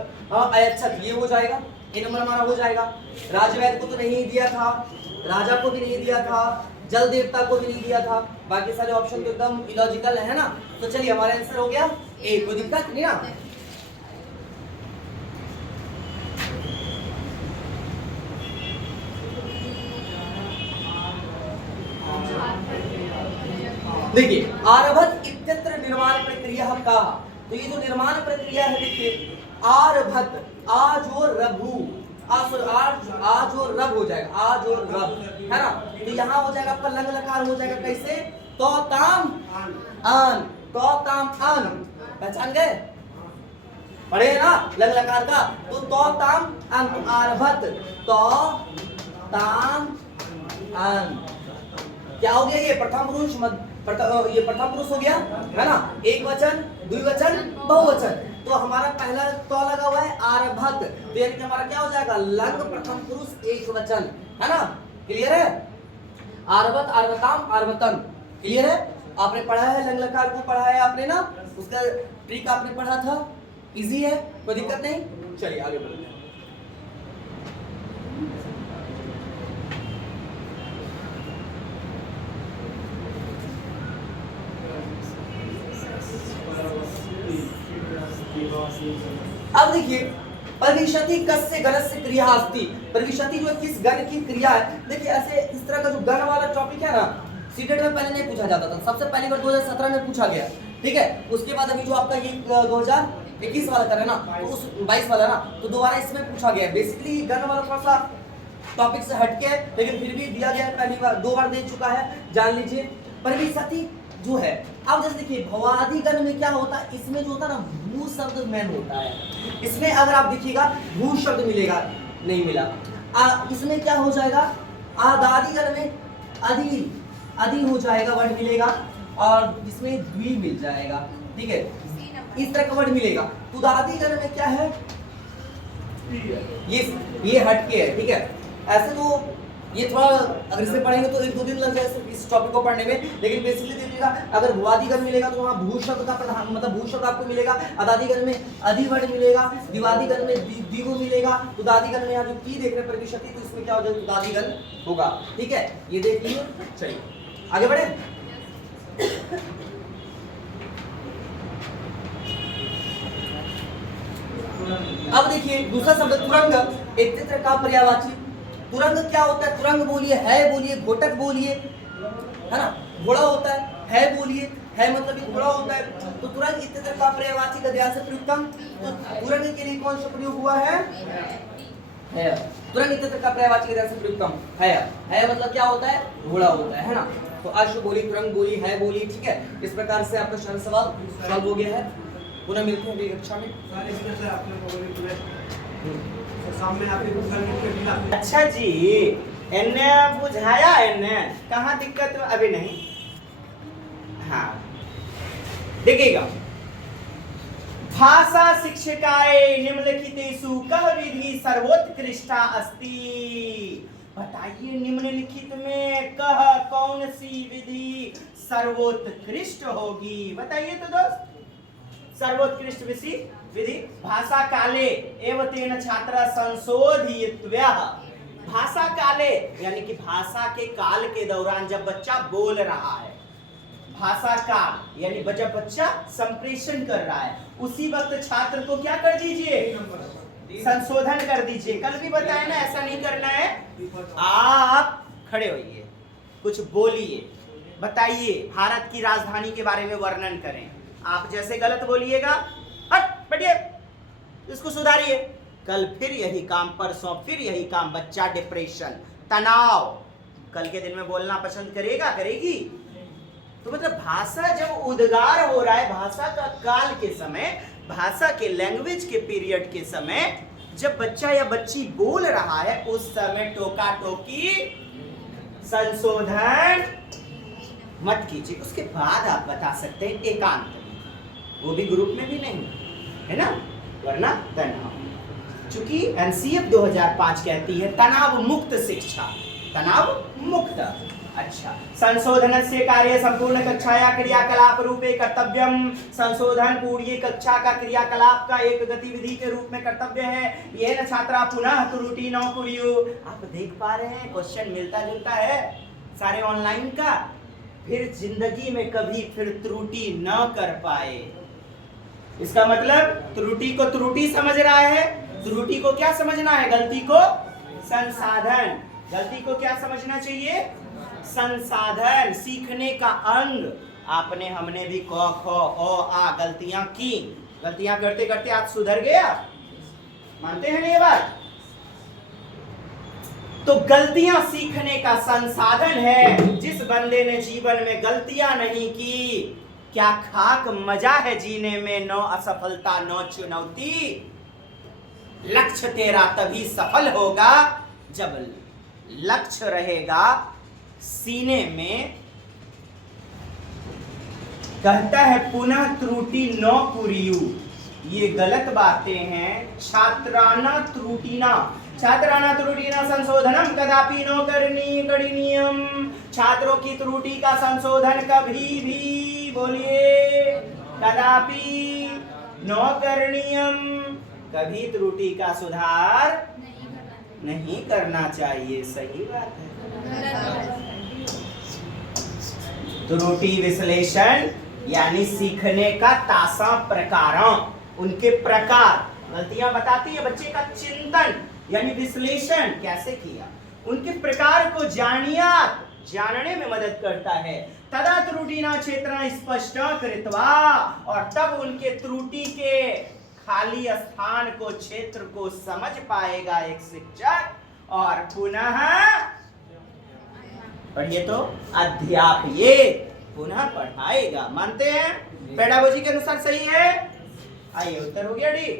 अयच्छत, ये हो जाएगा, ये नंबर हमारा हो जाएगा। राजवैद को तो नहीं दिया था, राजा को भी नहीं दिया था, जल देवता को भी नहीं दिया था, बाकी सारे ऑप्शन तो एकदम इलॉजिकल है ना। तो चलिए हमारा आंसर हो गया ए, कोई दिक्कत नहीं ना। देखिए आरभत इत्यत्र निर्माण प्रक्रिया का, तो ये जो निर्माण प्रक्रिया है देखिए आरभत, आज और रभु, आज और रब हो जाएगा, आज और रब, है ना। तो यहाँ हो जाएगा आपका लंग लकार हो जाएगा कैसे, तो ताम अन, तो ताम अन, पहचान गए, पढ़े ना लंग लकार का। तो ताम अन, तो आरभत तो ताम अन, क्या हो गया ये प्रथम पुरुष ये प्रथम पुरुष हो गया, है ना। एक वचन, द्विवचन, बहुवचन। तो हमारा पहला तो लगा हुआ है आरभत, तो यानी कि हमारा क्या हो जाएगा, लंग प्रथम पुरुष एक वचन, है ना। क्लियर है। आरभत, आरभताम, आरभतन, क्लियर है। आपने पढ़ा है लंग लकार को, पढ़ा है आपने ना, उसका ट्रिक आपने पढ़ा था, इजी है, कोई दिक्कत नहीं। चलिए आगे बढ़ते हैं। अब देखिए परिविशति कस्य गणस्य क्रिया अस्ति। परिविशति जो किस गण की क्रिया है। देखिए ऐसे इस तरह का जो गण वाला टॉपिक है ना सीटेट में पहले नहीं पूछा जाता था, सबसे पहली बार 2017 में पूछा गया, ठीक है। उसके बाद अभी जो आपका ये 2021 वाला कर है ना, तो उस 22 वाला ना, तो दोबारा इसमें पूछा गया। बेसिकली गण वाला थोड़ा सा टॉपिक से हटके है, लेकिन फिर भी दिया गया है, पहली बार 2 बार दे चुका है, जान लीजिए। परिविशति जो है, अब जैसे देखिए भवादि गण में क्या होता है, इसमें जो होता है ना भू शब्द मेन होता है। इसमें अगर आप देखिएगा भू शब्द मिलेगा, नहीं मिला। इसमें क्या हो जाएगा, आदादि गण में अधि हो जाएगा, वर्ड मिलेगा, और इसमें द्वि मिल जाएगा, ठीक है, इस तरह का वर्ड मिलेगा। तुदादि गण में क्या है, ये हटके है, ठीक है। ऐसे तो ये थोड़ा अगर इसे पढ़ेंगे तो 1-2 दिन लग जाए इस टॉपिक को पढ़ने में, लेकिन बेसिकली देखिएगा अगर भुवादि गण मिलेगा तो वहाँ भू शब्द का प्रधान मतलब भू शब्द आपको मिलेगा, अदादि गण में अधि वर्ड मिलेगा, दिवादि गण में द्विगु मिलेगा, तुदादि गण में यहाँ जो की देख रहे हैं परिविशति, तो इसमें क्या हो जाएगा तुदादि गण होगा, ठीक है। ये देख लीजिए, चलिए आगे बढ़े। अब देखिए दूसरा शब्द तुरंग, इत्यत्र का पर्यायवाची। तुरंग क्या होता है, तुरंग बोलिए, है बोलिए, घोटक बोलिए, है ना, घोड़ा होता है बोलिए, है मतलब ये घोड़ा होता है। तो तुरंग इत्यत्र का पर्यायवाची का ध्यान से प्रयुक्तम, तो तुरंग के लिए कौन सा प्रयोग हुआ है, तुरंग इत्यत्र का पर्यायवाची का ध्यान से प्रयुक्तम है मतलब क्या होता है, घोड़ा होता है ना। तो अश्व बोली, तुरंग बोली, है बोली, ठीक है। इस प्रकार से आपका सरल सवाल सॉल्व हो गया है। पुनः मिलते हैं अगली कक्षा में। अच्छा जी, इन्ने बुझाया, इन्ने कहाँ दिक्कत है? अभी नहीं। हाँ देखिएगा, भाषा शिक्षकाय निम्नलिखितेषु कः विधि सर्वोत्कृष्टा अस्ति। बताइए निम्नलिखित में कह कौन सी विधि सर्वोत्कृष्ट होगी, बताइए तो दोस्त। सर्वोत्कृष्ट विधि भाषा काले एवं तेन छात्र संशोधितव्यः। भाषा काले यानी कि भाषा के काल के दौरान जब बच्चा बोल रहा है, भाषा काल यानी जब बच्चा संप्रेषण कर रहा है, उसी वक्त छात्र को क्या कर दीजिए, संशोधन कर दीजिए। कल भी बताया ना, ऐसा नहीं करना है। आप खड़े होइए, कुछ बोलिए, बताइए, भारत की राजधानी के बारे में वर्णन करें। आप जैसे गलत बोलिएगा, हट बैठिए, इसको सुधारिए। कल फिर यही काम, परसों फिर यही काम, बच्चा डिप्रेशन, तनाव, कल के दिन में बोलना पसंद करेगा, करेगी? तो मतलब भाषा जब उद्गार हो रहा है, भाषा का काल के समय, भाषा के लैंग्वेज के पीरियड के समय, जब बच्चा या बच्ची बोल रहा है, उस समय टोका टोकी संशोधन मत कीजिए। उसके बाद आप बता सकते हैं एकांत में, वो भी ग्रुप में भी नहीं, है ना, वरना तनाव। चूंकि एनसीएफ 2005 कहती है तनाव मुक्त शिक्षा, तनाव मुक्त। अच्छा, संशोधन से कार्य संपूर्ण कक्षाया क्रियाकलाप रूपे कर्तव्यम। संशोधन पूरी कक्षा का क्रियाकलाप का एक गतिविधि के रूप में कर्तव्य है। यह न छात्रा पुनः त्रुटि न कुर्यु। आप देख पा रहे हैं क्वेश्चन मिलता जुलता है सारे ऑनलाइन का, फिर जिंदगी में कभी फिर त्रुटि न कर पाए। इसका मतलब त्रुटि को त्रुटि समझ रहा है, त्रुटि को क्या समझना है, गलती को संसाधन। गलती को क्या समझना चाहिए, संसाधन, सीखने का अंग। आपने हमने भी क ख अ आ गलतियां की, गलतियां करते करते आप सुधर गया, मानते हैं ना ये बात? तो गलतियां सीखने का संसाधन है। जिस बंदे ने जीवन में गलतियां नहीं की, क्या खाक मजा है जीने में, न असफलता न चुनौती। लक्ष्य तेरा तभी सफल होगा जब लक्ष्य रहेगा सीने में। कहता है पुनः त्रुटि न कुर्यु, ये गलत बातें हैं। छात्राना त्रुटिना, छात्राना त्रुटिना संशोधनम कदापि न करणीयम। छात्रों की त्रुटि का संशोधन कभी भी, बोलिए, कदापि न करणीयम, कभी त्रुटि का सुधार नहीं करना चाहिए। सही बात है। त्रुटि विश्लेषण यानी सीखने का तासा प्रकार, उनके प्रकार, गलतियां बताती है बच्चे का चिंतन यानी विश्लेषण कैसे किया, उनके प्रकार को जानने में मदद करता है। तदा त्रुटिना क्षेत्र स्पष्ट कृत्वा, और तब उनके त्रुटि के खाली स्थान को, क्षेत्र को समझ पाएगा एक शिक्षक, और पुनः पढ़िए तो अध्यापयेत्, पुनः पढ़ाएगा। मानते हैं पेडागोजी के अनुसार सही है? आइए उत्तर हो गया डी।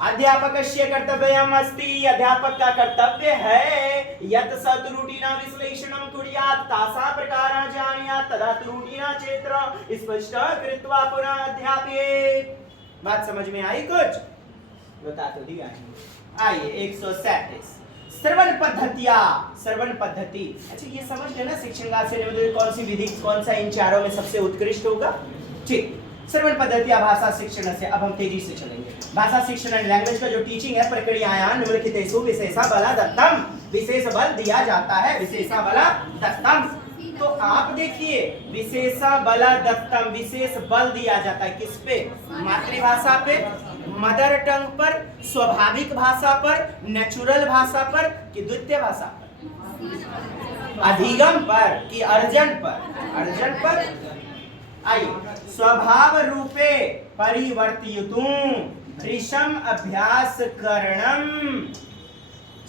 अध्यापकस्य कर्तव्यम् अस्ति, अध्यापक का कर्तव्य है यत् स त्रुटिना विश्लेषणं कुर्यात्, तासा प्रकारा जानीयात्, तदा त्रुटिना क्षेत्र स्पष्ट कृत्वा पुनः अध्यापयेत्। बात समझ में आई? कुछ बता तो दिया है। आइए 137 श्रवण पद्धति। अच्छा ये समझ गए ना शिक्षण से निम्नलिखित कौन सी विधि, कौन सा इन चारों में सबसे उत्कृष्ट होगा? ठीक, श्रवण पद्धति भाषा शिक्षण से। अब हम तेजी से चलेंगे। भाषा शिक्षण एंड लैंग्वेज का जो टीचिंग है, प्रक्रियायां निम्नलिखितेषु विशेषा बला दत्तम, विशेष बल दिया जाता है, विशेषा बला दत्तम। तो आप देखिए विशेषा बला दत्तम, विशेष बल दिया जाता है किस पे? मातृभाषा पे, मदर टंग पर, स्वाभाविक भाषा पर, नेचुरल भाषा पर कि द्वितीय भाषा पर, अधिगम पर कि अर्जन पर? अर्जन पर। आइए स्वभाव रूपे परिवर्तितुं ऋषम अभ्यास करणम,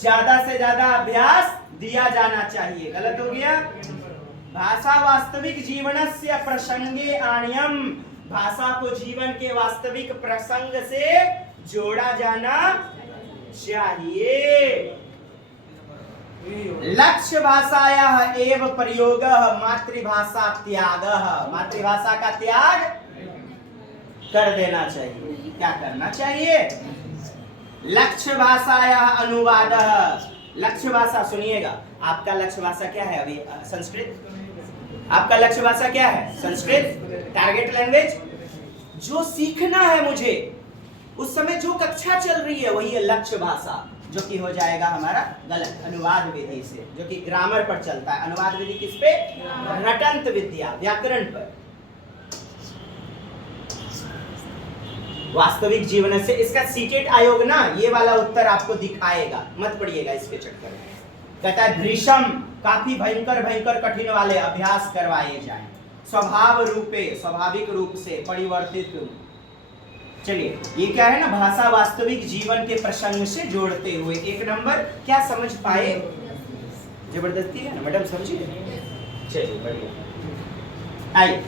ज्यादा से ज्यादा अभ्यास दिया जाना चाहिए। गलत हो गया। भाषा वास्तविक जीवनस्य प्रसंगे आण्यम, भाषा को जीवन के वास्तविक प्रसंग से जोड़ा जाना चाहिए। लक्ष्य भाषायाः एव प्रयोगः मातृभाषा त्यागः, मातृभाषा का त्याग कर देना चाहिए। क्या करना चाहिए? लक्ष्य भाषायाः अनुवादः, लक्ष्य भाषा सुनिएगा, आपका लक्ष्य भाषा क्या है? अभी संस्कृत। आपका लक्ष्य भाषा क्या है? संस्कृत। टारगेट लैंग्वेज जो सीखना है मुझे, उस समय जो कक्षा चल रही है वही है लक्ष्य भाषा, जो कि हो जाएगा हमारा गलत अनुवाद विधि से, जो कि ग्रामर पर चलता है। अनुवाद विधि किस पे? रटंत विद्या, व्याकरण पर। वास्तविक जीवन से, इसका सीटेट आयोग ना ये वाला उत्तर आपको दिखाएगा, मत पढ़िएगा इसके चक्कर में। कहता है भृशम, काफी भयंकर कठिन वाले अभ्यास करवाए जाएं। स्वभाव रूपे, स्वाभाविक रूप से परिवर्तित। चलिए ये क्या है ना, भाषा वास्तविक जीवन के प्रसंग से जोड़ते हुए। एक नंबर क्या समझ पाए? जबरदस्ती है ना मैडम, समझिए। चलिए बढ़िया। आइए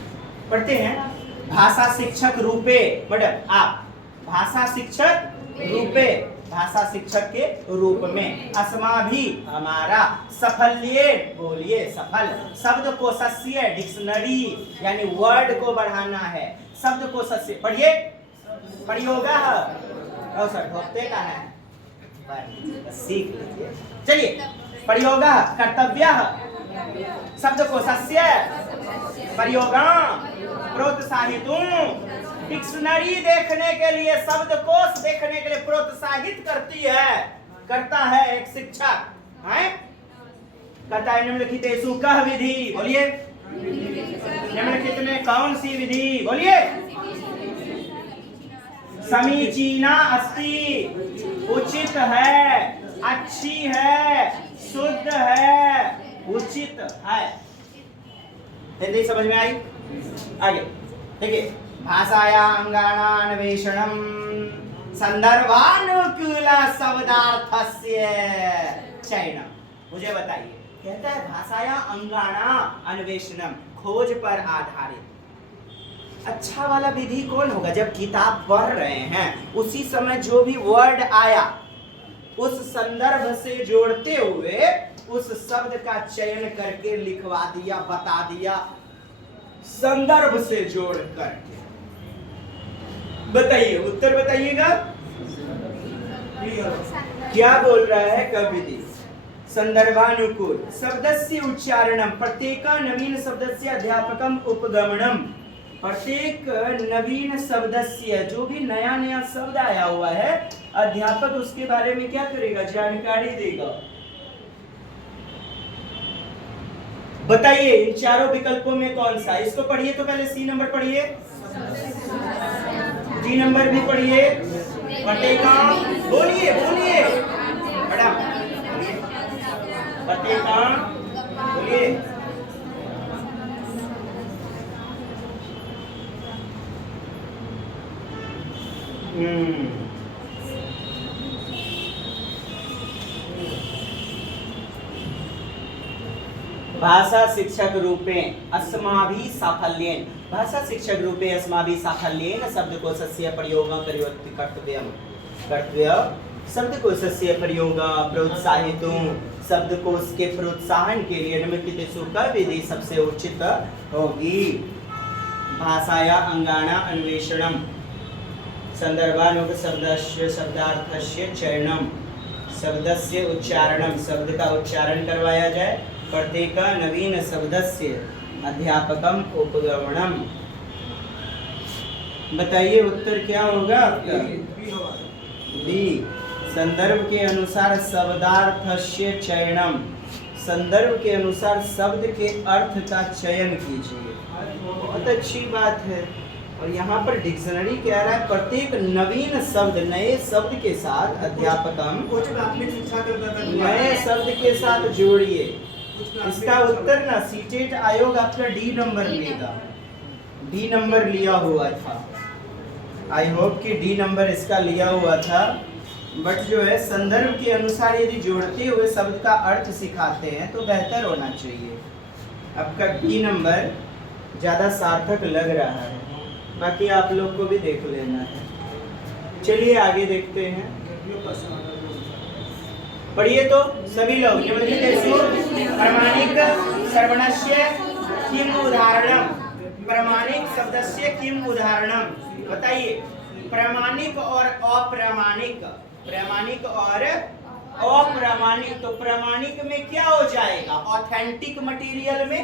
पढ़ते हैं। भाषा शिक्षक रूपे, मैडम आप भाषा शिक्षक रूपे, भाषा शिक्षक के रूप में, अस्माभि हमारा, सफल्ये बोलिए सफल, शब्द कोशस्य डिक्शनरी यानी वर्ड को बढ़ाना है, शब्द कोशस्य पढ़िए, प्रयोगः सर ढोकते का है, सीख लीजिए। चलिए प्रयोगः कर्तव्यः, शब्द कोशस्य प्रयोगः प्रोत्साहितुं, डिक्शनरी देखने के लिए, शब्दकोश देखने के लिए प्रोत्साहित करता है एक शिक्षक, है? कहता है निम्नलिखितेषु कः विधि, बोलिए निम्नलिखित में कौन सी विधि, बोलिए समीचीना अस्ति, उचित है, अच्छी है, शुद्ध है, उचित है। हिंदी समझ में आई? आगे देखिए, भाषाया अंगानान्वेषणम संदर्भानुकूल शब्दार्थस्य चयनम। मुझे बताइए, कहता है भाषाया अंगाना अन्वेषणम, खोज पर आधारित। अच्छा वाला विधि कौन होगा? जब किताब पढ़ रहे हैं उसी समय जो भी वर्ड आया उस संदर्भ से जोड़ते हुए उस शब्द का चयन करके लिखवा दिया, बता दिया, संदर्भ से जोड़ करके। बताइए, उत्तर बताइएगा। क्या बोल रहा है कविदी? संदर्भानुकूल शब्दस्य उच्चारणम, प्रत्येक नवीन शब्दस्य अध्यापकम उपगमनम, प्रत्येक नवीन शब्दस्य, जो भी नया नया शब्द आया हुआ है, अध्यापक उसके बारे में क्या करेगा? जानकारी देगा। बताइए इन चारों विकल्पों में कौन सा? इसको पढ़िए तो पहले सी नंबर पढ़िए। डी नंबर भी पढ़िए। पटेका, बोलिए बोलिए मैडम, पटेका बोलिए। भाषा शिक्षक रूपे अस्माभि साफल्येन, भाषा शिक्षक रूपे अस्माभि साफल्येन शब्दकोशस्य प्रयोगं करिष्यति कर्तव्यम्। कर्तव्य शब्दकोशस्य प्रयोग प्रोत्साहितुं, शब्दकोश के प्रोत्साहन के लिए निम्नलिखितेषु कः विधि सबसे उचित होगी। भाषाया अंगाना अन्वेषणम, संदर्भानुपशब्दस्य शब्दार्थस्य चयनम, शब्दस्य उच्चारणम, शब्द का उच्चारण करवाया जाए। प्रत्येक नवीन शब्दस्य अध्यापकम उपगमनम। बताइए उत्तर क्या होगा आपका? बी। संदर्भ के अनुसार शब्दार्थस्य चयनम, संदर्भ के अनुसार शब्द के अर्थ का चयन कीजिए। बहुत अच्छी बात है। और यहाँ पर डिक्शनरी कह रहा है प्रत्येक नवीन शब्द, नए शब्द के साथ अध्यापकम, नए शब्द के साथ जोड़िए। इसका उत्तर ना सीटेट आयोग आपका डी नंबर लेगा, डी नंबर लिया हुआ था। आई होप कि डी नंबर इसका लिया हुआ था। बट जो है संदर्भ के अनुसार यदि जोड़ते हुए शब्द का अर्थ सिखाते हैं तो बेहतर होना चाहिए। आपका डी नंबर ज़्यादा सार्थक लग रहा है, बाकी आप लोग को भी देख लेना है। चलिए आगे देखते हैं, पढ़िए तो सभी लोग। प्रमाणिक सर्वणस्य किम उदाहरणम, प्रमाणिक शब्दस्य किम उदाहरणम। बताइए प्रमाणिक और अप्रमाणिक, प्रमाणिक और अप्रमाणिक। तो प्रमाणिक में क्या हो जाएगा? ऑथेंटिक मटेरियल में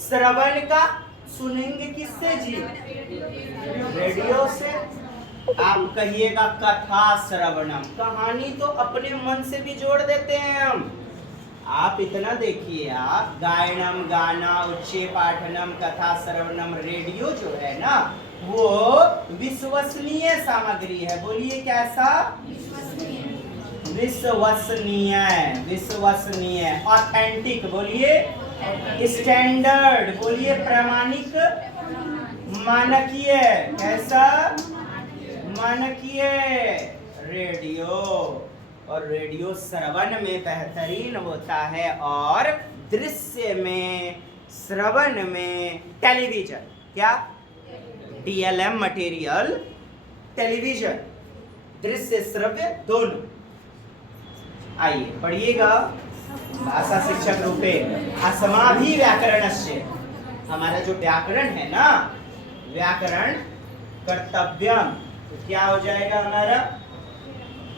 श्रवण का, सुनेंगे किससे जी? रेडियो से। आप कहिएगा कथा श्रवणम, कहानी तो अपने मन से भी जोड़ देते हैं हम। आप इतना देखिए, आप गायनम गाना, उच्चे पाठनम, कथा श्रवणम, रेडियो जो है ना वो विश्वसनीय सामग्री है। बोलिए कैसा? विश्वसनीय, विश्वसनीय। ऑथेंटिक बोलिए, स्टैंडर्ड बोलिए, प्रामाणिक, मानकीय। कैसा? मानकीय। रेडियो, और रेडियो श्रवण में बेहतरीन होता है और दृश्य में, श्रवण में टेलीविजन, क्या? DLM मटेरियल, टेलीविजन, दृश्य श्रव्य दोनों। आइए पढ़िएगा। भाषा शिक्षक रूपे अस्माभि व्याकरणस्य, हमारा जो व्याकरण है ना, व्याकरण कर्तव्यम, तो क्या हो जाएगा हमारा?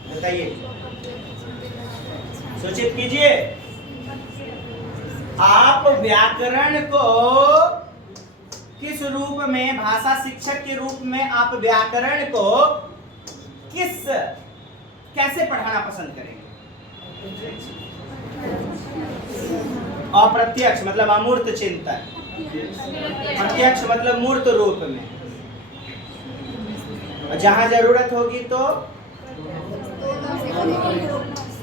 बताइए, सूचित कीजिए। आप व्याकरण को किस रूप में, भाषा शिक्षक के रूप में आप व्याकरण को कैसे पढ़ाना पसंद करेंगे? अप्रत्यक्ष मतलब अमूर्त चिंतन, प्रत्यक्ष मतलब मूर्त रूप में। जहां जरूरत होगी तो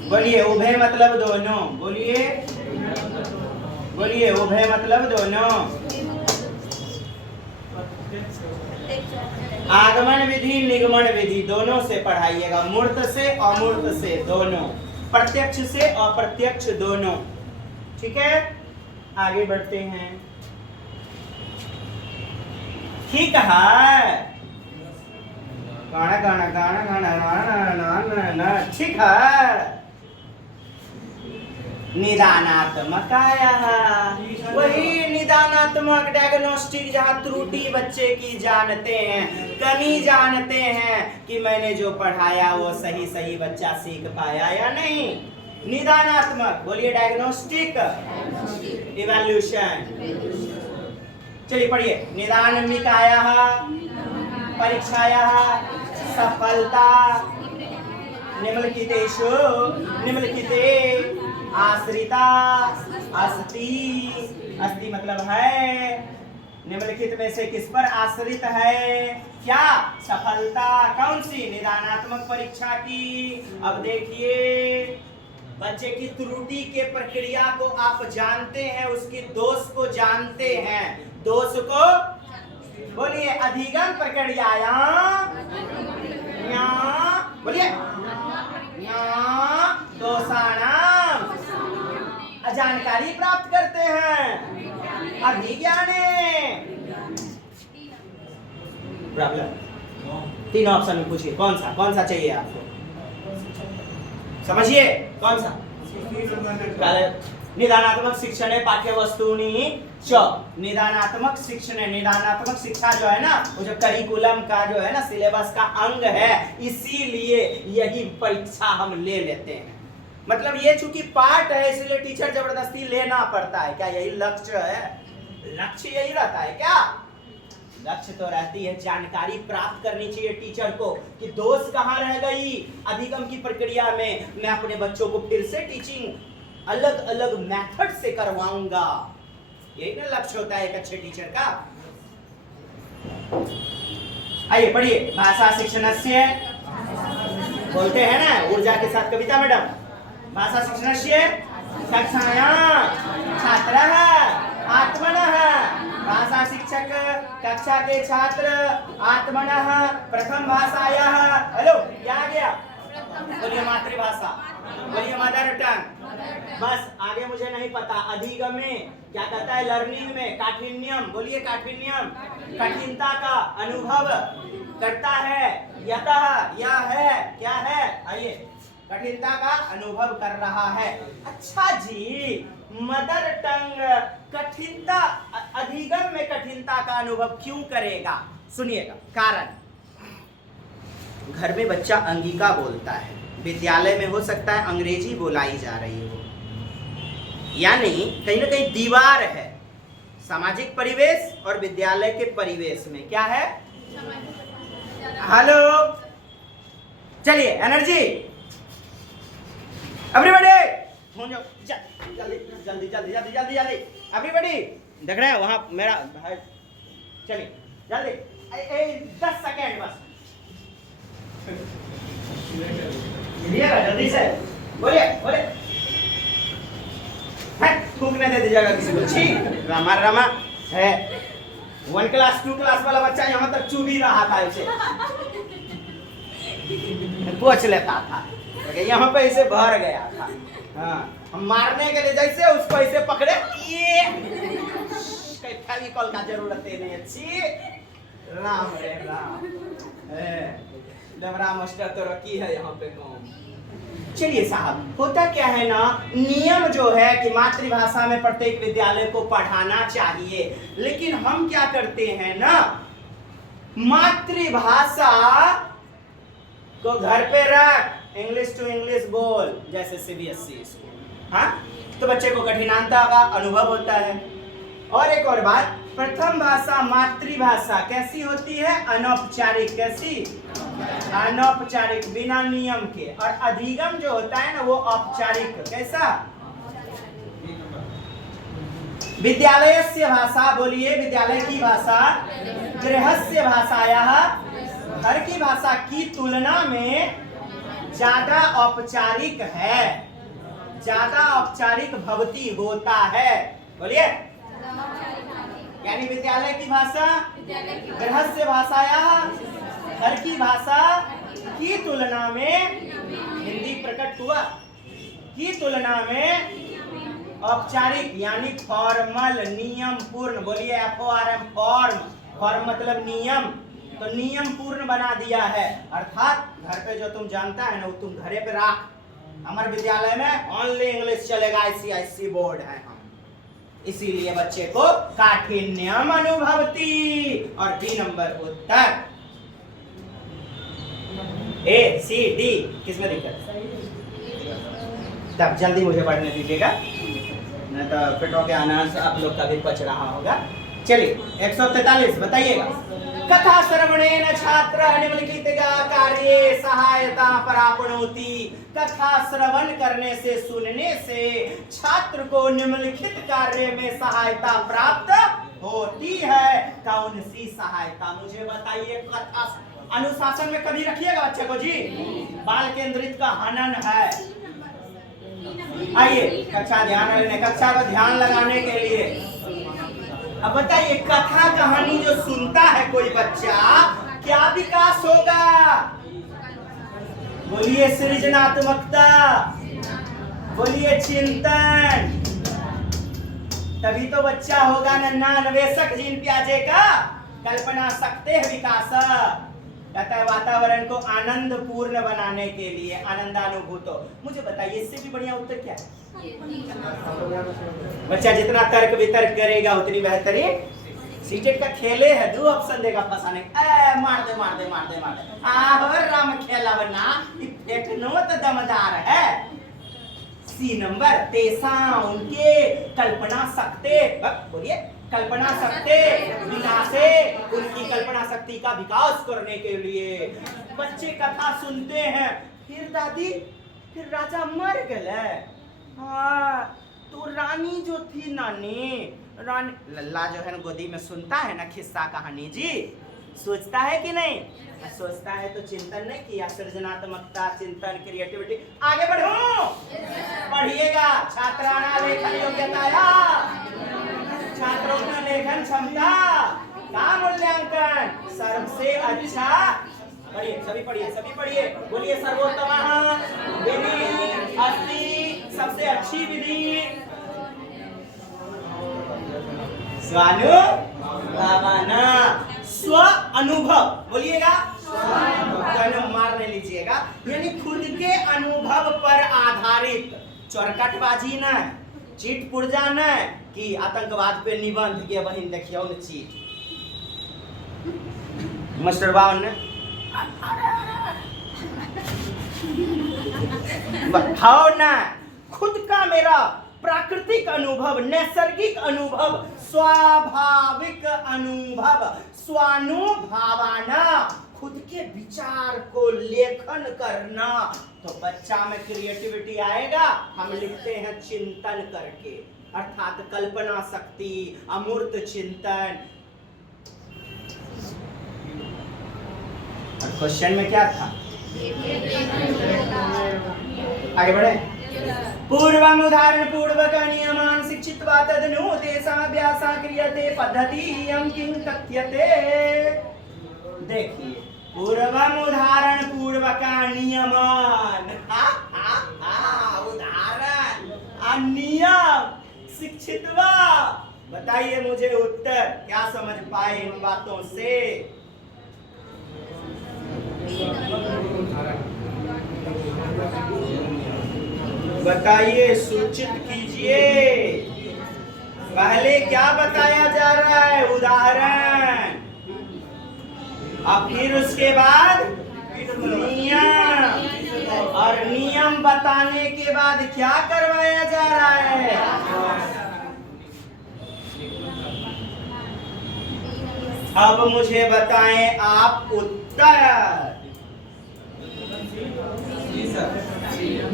बोलिए उभय मतलब दोनों, बोलिए बोलिए उभय मतलब दोनों। आगमन विधि निगमन विधि दोनों से पढ़ाइएगा, मूर्त से अमूर्त से दोनों, प्रत्यक्ष से अप्रत्यक्ष दोनों। ठीक है, आगे बढ़ते हैं। ठीक है, गाना गाना गाना गाना ना ना ना ना, ठीक है। निदानात्मक आया है, वही निदानात्मक डायग्नोस्टिक, जहाँ त्रुटि बच्चे की जानते हैं, कमी जानते हैं कि मैंने जो पढ़ाया वो सही सही बच्चा सीख पाया या नहीं। निदानात्मक बोलिए, डायग्नोस्टिक, इवैल्यूएशन। चलिए पढ़िए। निदानमिक आया है, परीक्षाया सफलता, निम्नलिखितेषु, निम्नलिखिते आश्रिता, अस्ति, अस्ति मतलब है, निम्नलिखित में से किस पर आश्रित है? क्या सफलता, कौन सी, निदानात्मक परीक्षा की। अब देखिए बच्चे की त्रुटि के प्रक्रिया को आप जानते हैं, उसके दोष को जानते हैं, दोष को बोलिए अधिगम प्रक्रिया बोलिए दोषाणाम जानकारी प्राप्त करते हैं अभिज्ञाने। प्रॉब्लम तीन ऑप्शन में पूछिए कौन सा चाहिए आपको, समझिए कौन सा। निदानात्मक शिक्षण पाठ्य वस्तुनि च, निदानात्मक शिक्षण, निदानात्मक शिक्षा जो है ना वो जो करिकुलम का जो है ना सिलेबस का अंग है, इसीलिए यही परीक्षा हम ले लेते हैं। मतलब ये चूंकि पार्ट है इसलिए टीचर जबरदस्ती लेना पड़ता है। क्या यही लक्ष्य है? लक्ष्य यही रहता है क्या? लक्ष्य तो रहती है जानकारी प्राप्त करनी चाहिए टीचर को कि दोष कहाँ रह गई अधिगम की प्रक्रिया में। मैं अपने बच्चों को फिर से टीचिंग अलग अलग मेथड से करवाऊंगा, यही ना लक्ष्य होता है एक अच्छे टीचर का। आइए पढ़िए, भाषा शिक्षणस्य, बोलते हैं ना ऊर्जा के साथ कविता मैडम, भाषा शिक्षणस्य कक्षायां छात्रः आत्मनः, भाषा शिक्षक कक्षा के छात्र आत्मनः प्रथम भाषायाः, हेलो क्या आ गया, बोलिए मातृभाषा, बोलिए मदर टंग। बस आगे मुझे नहीं पता। अधिगम में क्या कहता है, लर्निंग में काठिन्यम, बोलिए काठिन्यम, कठिनता का अनुभव करता है, यतः यह है, क्या है, आइए कठिनता का अनुभव कर रहा है। अच्छा जी, मदर टंग कठिनता, अधिगम में कठिनता का अनुभव क्यों करेगा? सुनिएगा कारण। घर में बच्चा अंगिका बोलता है, विद्यालय में हो सकता है अंग्रेजी बोलाई जा रही हो, यानी कहीं ना कहीं दीवार है सामाजिक परिवेश और विद्यालय के परिवेश में। क्या है? हेलो चलिए एनर्जी एवरीबॉडी, जल्दी जल्दी जल्दी जल्दी जल्दी जल्दी एवरीबॉडी, देख रहे हैं वहां मेरा भाई, चलिए जल्दी 10 सेकेंड बस, जल्दी से बोलिए बोलिए, थूकने दे दीजिएगा किसी को, छी रामा रामा है। 1 क्लास 2 क्लास वाला बच्चा यहाँ तक चू भी रहा था, इसे पोछ लेता था, यहाँ पे इसे भर गया था। हाँ, हम मारने के लिए जैसे उसको ऐसे पकड़े, ये फेविकॉल का जरूरत नहीं है, छी राम रे राम, डबरा मास्टर तो रखी है यहाँ पे कौन। चलिए साहब, होता क्या है ना, नियम जो है कि मातृभाषा में प्रत्येक विद्यालय को पढ़ाना चाहिए, लेकिन हम क्या करते हैं ना, मातृभाषा को घर पे रख, इंग्लिश टू इंग्लिश बोल, जैसे सीबीएसई स्कूल, हाँ, तो बच्चे को कठिनाता का अनुभव होता है। और एक और बात, प्रथम भाषा मातृभाषा कैसी होती है? अनौपचारिक। कैसी? अनौपचारिक, बिना नियम के। और अधिगम जो होता है ना वो औपचारिक। कैसा? विद्यालयस्य भाषा, बोलिए विद्यालय की भाषा, गृहस्य भाषायाः, घर की भाषा की तुलना में ज्यादा औपचारिक है, ज्यादा औपचारिक भवती होता है। बोलिए, यानी विद्यालय की भाषा गृहस्य भाषायाः, घर की भाषा की तुलना में, हिंदी प्रकट हुआ, की तुलना में औपचारिक यानी फॉर्मल, नियम पूर्ण। बोलिए FORM, फॉर्म, फॉर्म मतलब नियम, तो नियम पूर्ण बना दिया है। अर्थात घर पे जो तुम जानता है ना वो तुम घरे पे रख। हमारे विद्यालय में ओनली इंग्लिश चलेगा, ICIC बोर्ड है हम, इसीलिए बच्चे को काठिन्यम अनुभवती। और B number Uttar A C D, किसमें दिक्कत? तब जल्दी मुझे पढ़ने दीजिएगा, नहीं तो पेटों के अनाज आप लोग का भी पच रहा होगा। चलिए 143 बताइएगा। कथा श्रवणेन छात्र निम्नलिखित कार्ये सहायता प्राप्नोति। कथा श्रवण करने से, सुनने से छात्र को निम्नलिखित कार्य में सहायता प्राप्त होती है कौन सी सहायता? मुझे बताइए। कथा अनुशासन में कभी रखिएगा बच्चे को जी। बाल केंद्रित का हनन है। आइए कक्षा ध्यान रखने, कक्षा को ध्यान लगाने के लिए। अब बताइए, कथा कहानी जो सुनता है कोई बच्चा, क्या विकास होगा? बोलिए सृजनात्मकता, बोलिए चिंतन। तभी तो बच्चा होगा नन्हा अन्वेषक जीन प्याजे का कल्पना सकते हैं विकास। कहता है वातावरण को आनंद पूर्ण बनाने के लिए, आनंदानुभूत हो। मुझे बताइए इससे भी बढ़िया उत्तर क्या है? बच्चा जितना तर्क वितर्क करेगा उतनी बेहतरीन। सीटेट का खेले है, 2 ऑप्शन देगा फंसाने। मार दे मार दे मार दे मार दे। और राम खेला बना फेंकनो तो दमदार है। सी नंबर तेसा उनके कल्पना सकते, बोलिए कल्पना सकते विकासे, उनकी कल्पना शक्ति का विकास करने के लिए। बच्चे कथा सुनते हैं, फिर दादी फिर राजा मर गए। हाँ तो रानी जो थी नानी, रानी लल्ला जो है ना गोदी में सुनता है ना किस्सा कहानी जी, सोचता है कि नहीं? सोचता है तो चिंतन नहीं किया, सृजनात्मकता, चिंतन, क्रिएटिविटी। आगे बढ़ो, पढ़िएगा। छात्राणा लेखन योग्यता, छात्रों का लेखन क्षमता का मूल्यांकन सबसे अच्छा। पढ़िए सभी, पढ़िए सभी, पढ़िए। बोलिए सर्वोत्तम विधि अस्ति, सबसे अच्छी विधि स्वानुभवाना, स्व अनुभव। बोलिएगा मार नहीं लीजिएगा, यानी खुद के अनुभव पर आधारित। चौरकटबाजी न, चीट पुर्जा न कि आतंकवाद पे निबंध के बहिन देखियो न चीट। मास्टर बावन ने बताओ ना, खुद का मेरा प्राकृतिक अनुभव, नैसर्गिक अनुभव, स्वाभाविक अनुभव, स्वानुभवाना, खुद के विचार को लेखन करना। तो बच्चा में क्रिएटिविटी आएगा। हम लिखते हैं चिंतन करके, अर्थात कल्पना शक्ति, अमूर्त चिंतन। क्वेश्चन में क्या था? आगे बढ़े। पूर्वम उदाहरण पूर्वक नियमान शिक्षित्वा तदनु तेषाभ्यासा क्रियते पद्धतियं किं कथ्यते। देखिए, पूर्वम उदाहरण पूर्वक नियमान, उदाहरण नियम शिक्षित्वा। बताइए मुझे उत्तर, क्या समझ पाए इन बातों से? बताइए, सूचित कीजिए। पहले क्या बताया जा रहा है? उदाहरण। और फिर उसके बाद नियम, और नियम बताने के बाद क्या करवाया जा रहा है? अब मुझे बताएं आप उत्तर।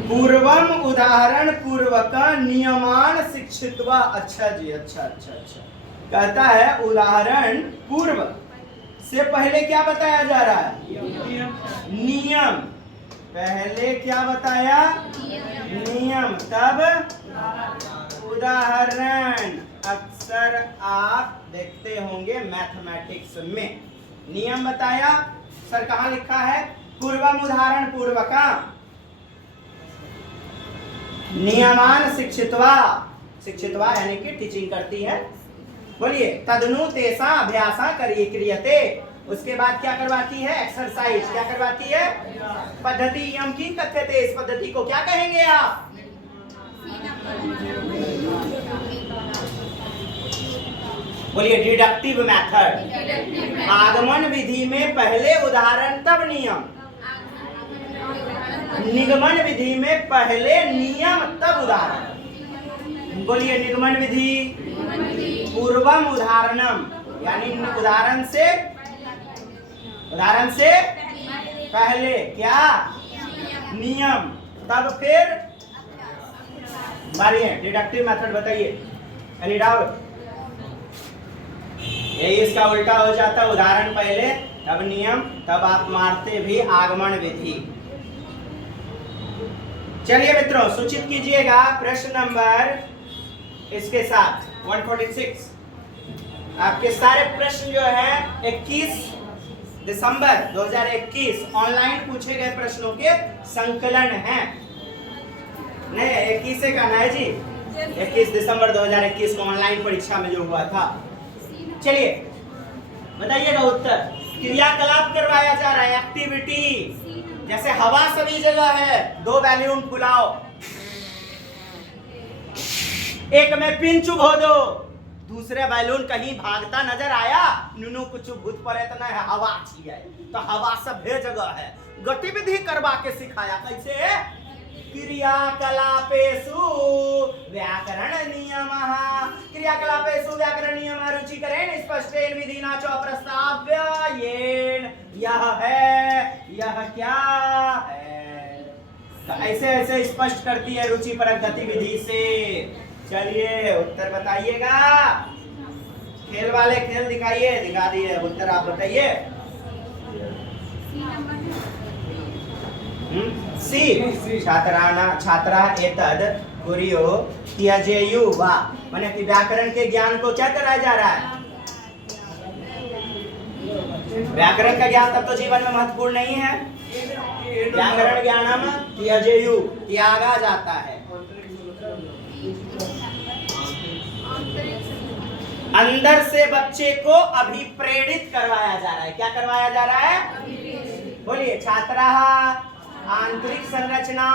पूर्वम उदाहरण पूर्वक नियमान शिक्षित्वा। अच्छा जी, अच्छा अच्छा अच्छा। कहता है उदाहरण पूर्व से पहले क्या बताया जा रहा है? नियम। पहले क्या बताया? नियम, तब उदाहरण। अक्सर आप देखते होंगे मैथमेटिक्स में नियम बताया। सर कहाँ लिखा है? पूर्वम उदाहरण पूर्वका नियमान शिक्षित्वा। शिक्षित्वा यानी कि टीचिंग करती है। बोलिए तदनु तेसा अभ्यासा करिए क्रियते। उसके बाद क्या करवाती है? एक्सरसाइज। क्या करवाती है? पद्धति यम किं कथ्यते। इस पद्धति को क्या कहेंगे आप? बोलिए डिडक्टिव मेथड। आगमन विधि में पहले उदाहरण तब नियम, निगमन विधि में पहले नियम तब उदाहरण। बोलिए निगमन विधि पूर्वम उदाहरणम, यानी उदाहरण से पहले क्या? नियम, तब फिर मारिए। डिडक्टिव मेथड बताइए। Any doubt? यही इसका उल्टा हो जाता, उदाहरण पहले तब नियम, तब आप मारते भी आगमन विधि। चलिए मित्रों, सूचित कीजिएगा प्रश्न नंबर इसके साथ 146। आपके सारे प्रश्न जो है 21 दिसंबर 2021 ऑनलाइन पूछे गए प्रश्नों के संकलन हैं। नहीं, 21 से कहना है जी, 21 दिसंबर 2021 को ऑनलाइन परीक्षा में जो हुआ था। चलिए बताइएगा उत्तर। क्रियाकलाप करवाया जा रहा है, एक्टिविटी। जैसे हवा सभी जगह है, 2 बैलून फुलाओ, एक में पिन चुभो दो, दूसरे बैलून कहीं भागता नजर आया, नुनू कुछ भूत परेत न है, हवा छिए तो हवा सभे जगह है। गतिविधि करवा के सिखाया, कैसे? क्रियाकलापेषु व्याकरण नियमः, क्रियाकलापेषु व्याकरण नियमः रुचिकरेण स्पष्टेन विधिना च प्रस्ताव्य येन। यह है, यह क्या है, तो ऐसे ऐसे स्पष्ट करती है रुचिपरक गतिविधि से। चलिए उत्तर बताइएगा। खेल वाले खेल दिखाइए, दिखा दिए उत्तर, आप बताइए। सी छात्रा एतद कुर्यो त्यजेयु वा, माने कि व्याकरण के ज्ञान को क्या कराया जा रहा है? व्याकरण का ज्ञान तब तो जीवन में महत्वपूर्ण नहीं है। व्याकरण ज्ञानम त्यजेयु, त्यागा जाता है। अंदर से बच्चे को अभिप्रेरित करवाया जा रहा है। क्या करवाया जा रहा है? बोलिए। छात्रा आंतरिक संरचना,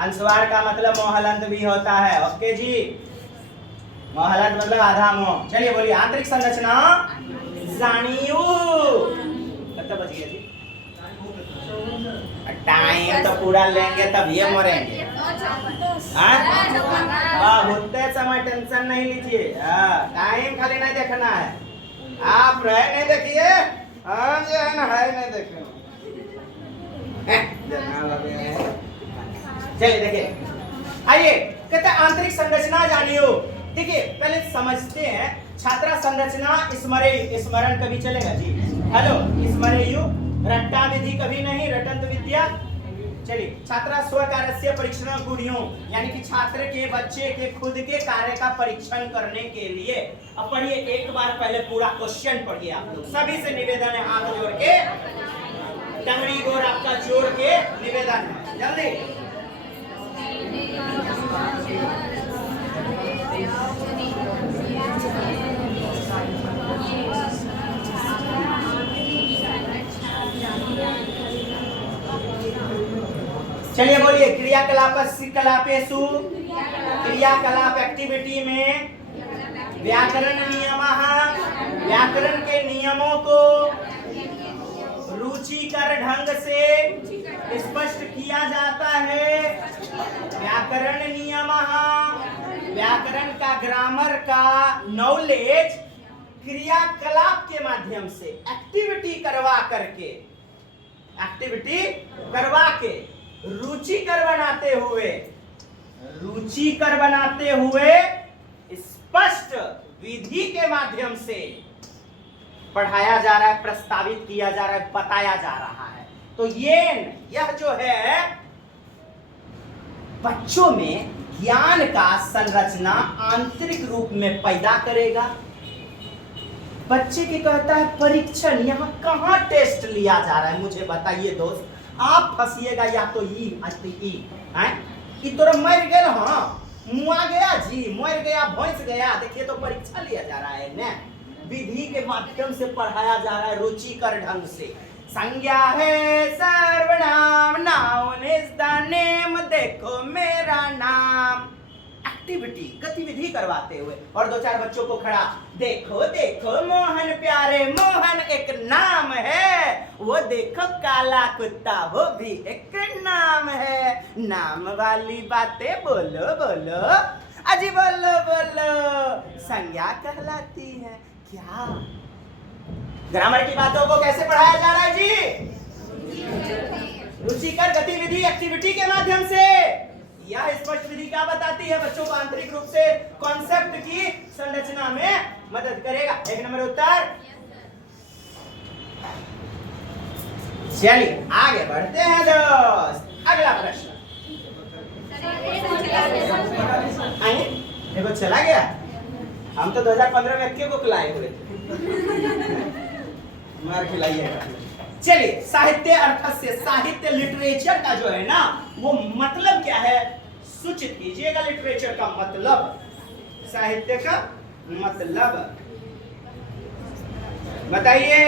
अंशवार का मतलब मोहलंत भी होता है। ओके जी, मोहलंत मतलब आधा मोह। चलिए बोलिए, आंतरिक संरचना जानियो। कितना बच गया जी? टाइम तो पूरा लेंगे तब ये मरेंगे। होते समय टेंशन नहीं लीजिए, टाइम खाली नहीं देखना है। आप रहे नहीं देखिए, हम जो है ना है नहीं देखे। चलिए देखिए, आइए कहते हैं आंतरिक संरचना जानियो। देखिए पहले समझते हैं छात्रा संरचना स्मरे, स्मरण कभी चलेगा जी? हेलो, स्मरेयु, रट्टा विधि कभी नहीं, रटंत विद्या। चलिए, छात्रा स्वकार्यस्य परीक्षण गुणियों, यानी कि छात्र के बच्चे के खुद के कार्य का परीक्षण करने के लिए। अब पढ़िए, एक बार पहले पूरा क्वेश्चन पढ़िए आप लोग। सभी से निवेदन है, हाथ जोड़ के, टंगड़ी गोर आपका जोड़ के निवेदन है, जल्दी। चलिए बोलिए, क्रियाकलापेषु, क्रियाकलाप एक्टिविटी में व्याकरण नियमः, व्याकरण के नियमों को रुचिकर ढंग से स्पष्ट किया जाता है। व्याकरण नियमः, व्याकरण का, ग्रामर का नॉलेज क्रियाकलाप के माध्यम से, एक्टिविटी करवा करके, एक्टिविटी करवा के, रुचिकर बनाते हुए, रुचिकर बनाते हुए स्पष्ट विधि के माध्यम से पढ़ाया जा रहा है, प्रस्तावित किया जा रहा है, बताया जा रहा है। तो यह जो है बच्चों में ज्ञान का संरचना आंतरिक रूप में पैदा करेगा। बच्चे की कहता है परीक्षण, यहाँ कहाँ टेस्ट लिया जा रहा है मुझे बताइए दोस्त। आप फंसिएगा या तो ई तोरा मर गया, हाँ मुआ गया जी, मर गया, भैंस गया, देखिए तो परीक्षा लिया जा रहा है ना। विधि के माध्यम से पढ़ाया जा रहा है, रुचिकर ढंग से। संज्ञा है सर्वनाम, नाउन इज द नेम, देखो मेरा नाम। एक्टिविटी, गतिविधि करवाते हुए, और 2-4 बच्चों को खड़ा, देखो देखो मोहन प्यारे, मोहन एक नाम है, वो देखो काला कुत्ता, वो भी एक नाम है। नाम वाली बातें बोलो बोलो, अजी बोलो बोलो, संज्ञा कहलाती है। क्या ग्रामर की बातों को कैसे पढ़ाया जा रहा है जी? रुचिकर गतिविधि, एक्टिविटी के माध्यम से। यह स्पष्ट विधि क्या बताती है? बच्चों को आंतरिक रूप से कॉन्सेप्ट की संरचना में मदद करेगा। 1 नंबर उत्तर। चलिए आगे बढ़ते हैं दोस्त। अगला प्रश्न आइए। देखो चला गया। हम तो 2015 में एक्के को लाए हुए थे। मार खिलाइएगा। चलिए साहित्य अर्थस्य, साहित्य लिटरेचर का जो है ना वो मतलब क्या है सूचित कीजिएगा। लिटरेचर का मतलब, साहित्य का मतलब बताइए।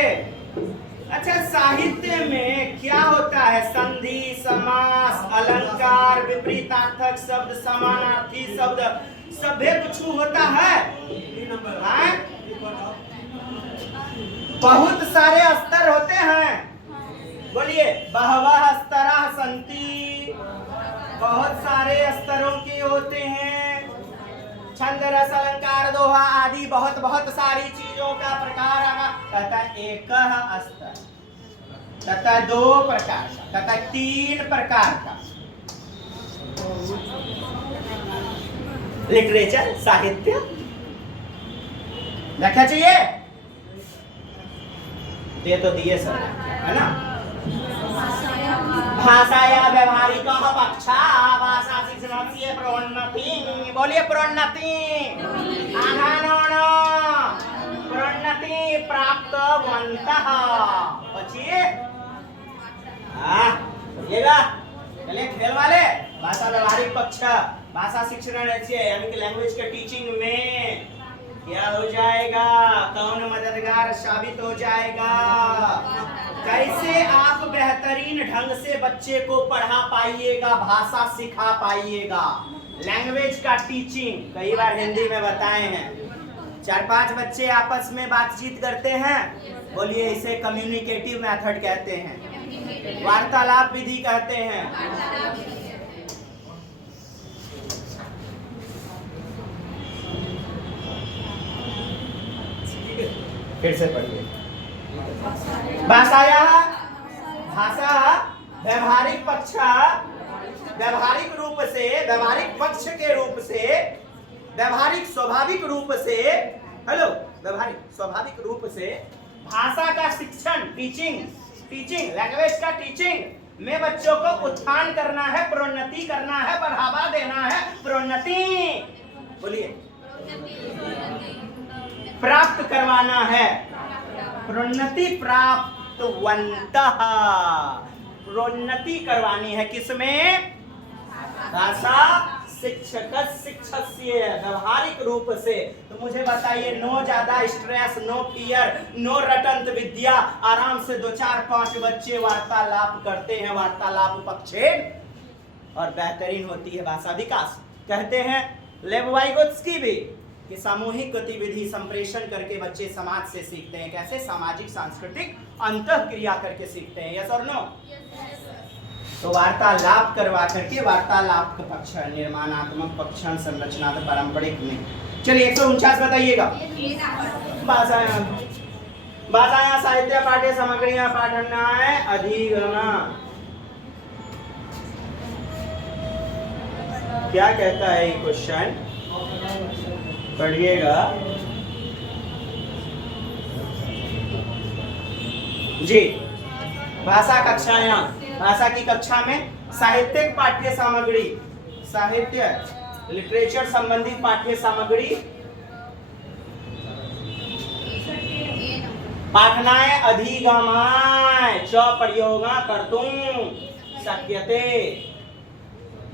अच्छा, साहित्य में क्या होता है? संधि, समास, अलंकार, विपरीतार्थक शब्द, समानार्थी शब्द, सभ्य कुछ होता है? बहुत सारे स्तर होते हैं। बोलिए, बहवः स्तरः सन्ति, बहुत सारे स्तरों के होते हैं। छंद, रस, अलंकार, दोहा आदि बहुत बहुत सारी चीजों का प्रकार आगा तथा एक स्तर, तथा 2 प्रकार का, तथा 3 प्रकार का लिटरेचर, साहित्य रखना चाहिए। ये तो दिए सर, है ना? भाषाया व्यवहारिक पक्षा, भाषा शिक्षणस्य प्रोन्नति। बोलिए प्रोन्नति, प्रोन्नति प्राप्तवन्तः। बचिए बोलिएगा। चलिए खेल वाले, भाषा व्यवहारिक पक्ष, भाषा शिक्षण यानी कि लैंग्वेज के टीचिंग में क्या हो जाएगा? कौन मददगार साबित हो जाएगा? कैसे आप बेहतरीन ढंग से बच्चे को पढ़ा पाइएगा, भाषा सिखा पाइएगा? लैंग्वेज का टीचिंग कई बार हिंदी में बताए हैं। 4-5 बच्चे आपस में बातचीत करते हैं, बोलिए इसे कम्युनिकेटिव मेथड कहते हैं, वार्तालाप विधि कहते हैं। फिर से पढ़िए। भाषाया, भाषा व्यवहारिक पक्ष, व्यवहारिक रूप से, व्यवहारिक पक्ष के रूप से, व्यवहारिक स्वाभाविक रूप से, हेलो, व्यवहारिक स्वाभाविक रूप से भाषा का शिक्षण, टीचिंग लैंग्वेज का टीचिंग में बच्चों को उत्थान करना है, प्रोन्नति करना है, बढ़ावा देना है। प्रोन्नति बोलिए, प्राप्त करवाना है। प्रोन्नति प्राप्तवन्तः, प्रोन्नति करवानी है किसमें? भाषा शिक्षक, शिक्षस्य व्यवहारिक रूप से। तो मुझे बताइए, नो ज्यादा स्ट्रेस, नो फियर, नो रटंत विद्या, आराम से 2, 4, 5 बच्चे वार्तालाप करते हैं, वार्तालाप पक्षे, और बेहतरीन होती है भाषा विकास। कहते हैं लेव वाइगोत्स्की भी कि सामूहिक गतिविधि संप्रेषण करके बच्चे समाज से सीखते हैं। कैसे? सामाजिक सांस्कृतिक अंतःक्रिया करके सीखते हैं। यस और नो? तो वार्तालाप करवा करके, वार्तालाप का पक्ष, निर्माणात्मक पक्ष, संरचनात्मक, पारंपरिक में। चलिए 149 बताइएगा। भाषायां साहित्य पाठ्य सामग्रियां पाठनाय अधिगमा। क्या कहता है ये क्वेश्चन? पढ़िएगा जी। भाषा कक्षायां, भाषा की कक्षा में साहित्यिक पाठ्य सामग्री, साहित्य लिटरेचर संबंधी पाठ्य सामग्री पाठनाय अधिगमाय च प्रयोगा कर्तुं शक्यते।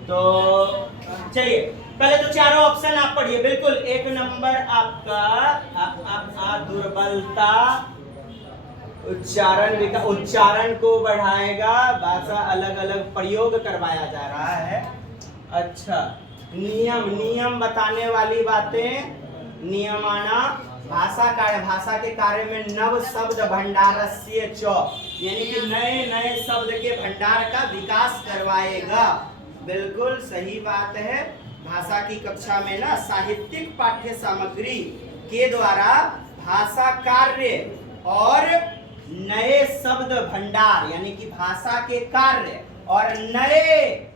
तो चलिए पहले तो चारों ऑप्शन आप पढ़िए। बिल्कुल 1 नंबर आपका दुर्बलता, उच्चारण को बढ़ाएगा, भाषा अलग अलग प्रयोग करवाया जा रहा है। अच्छा, नियम बताने वाली बातें, नियमाना भाषा के कार्य में नव शब्द भंडारस्य च, यानी कि नए शब्द के भंडार का विकास करवाएगा। बिल्कुल सही बात है। भाषा की कक्षा में ना साहित्यिक पाठ्य सामग्री के द्वारा भाषा कार्य और नए शब्द भंडार, यानी कि भाषा के कार्य और नए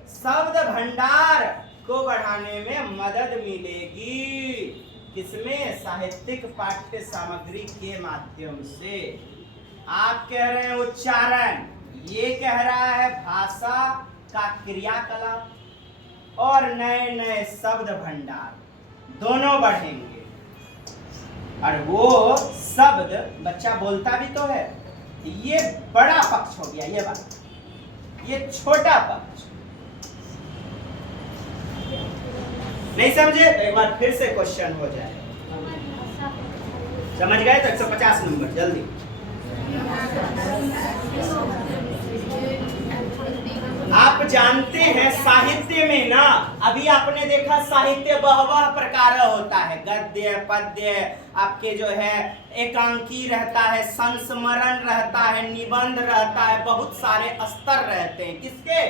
शब्द भंडार को बढ़ाने में मदद मिलेगी। किसमें? साहित्यिक पाठ्य सामग्री के माध्यम से। आप कह रहे हैं उच्चारण, ये कह रहा है भाषा का क्रियाकलाप और नए नए शब्द भंडार दोनों बढ़ेंगे। और वो शब्द बच्चा बोलता भी तो है, ये बड़ा पक्ष हो गया ये बात, ये छोटा पक्ष। नहीं समझे? एक बार फिर से क्वेश्चन हो जाए। समझ गए तो 150 नंबर जल्दी। आप जानते हैं साहित्य में ना, अभी आपने देखा साहित्य बहु प्रकार होता है, गद्य, पद्य, आपके जो है एकांकी रहता है, संस्मरण रहता है, निबंध रहता है, बहुत सारे स्तर रहते हैं। किसके?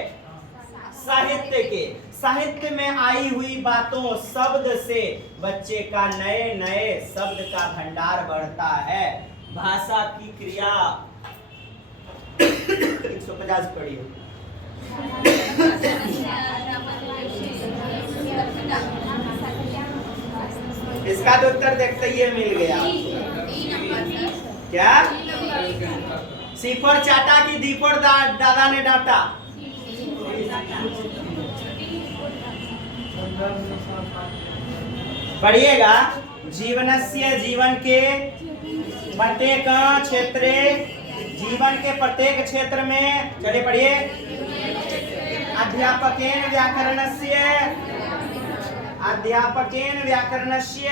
साहित्य के। साहित्य में आई हुई बातों, शब्द से बच्चे का नए नए शब्द का भंडार बढ़ता है। भाषा की क्रिया 150 पढ़ी हो। इसका तो उत्तर देखते ही मिल गया। क्या? सीपर चाटा की दीपर दादा ने डांटा। पढ़िएगा, जीवनस्य जीवन के प्रत्येक क्षेत्रे, जीवन के प्रत्येक क्षेत्र में, चलिए पढ़िए, अध्यापकेन व्याकरणस्य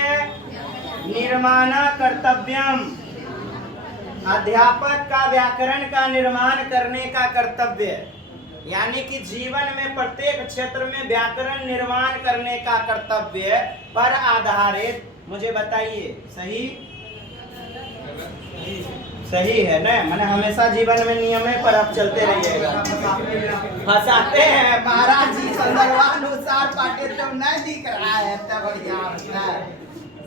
निर्माण कर्तव्यम। अध्यापक का व्याकरण का निर्माण करने का कर्तव्य, यानी कि जीवन में प्रत्येक क्षेत्र में व्याकरण निर्माण करने का कर्तव्य पर आधारित। मुझे बताइए, सही सही है ना? मैंने हमेशा जीवन में नियम है, पर आप चलते रहिएगा। फंसाते हैं महाराज जी, संदर्भानुसार पाठ्य तो नहीं दिख रहा है तब बढ़िया।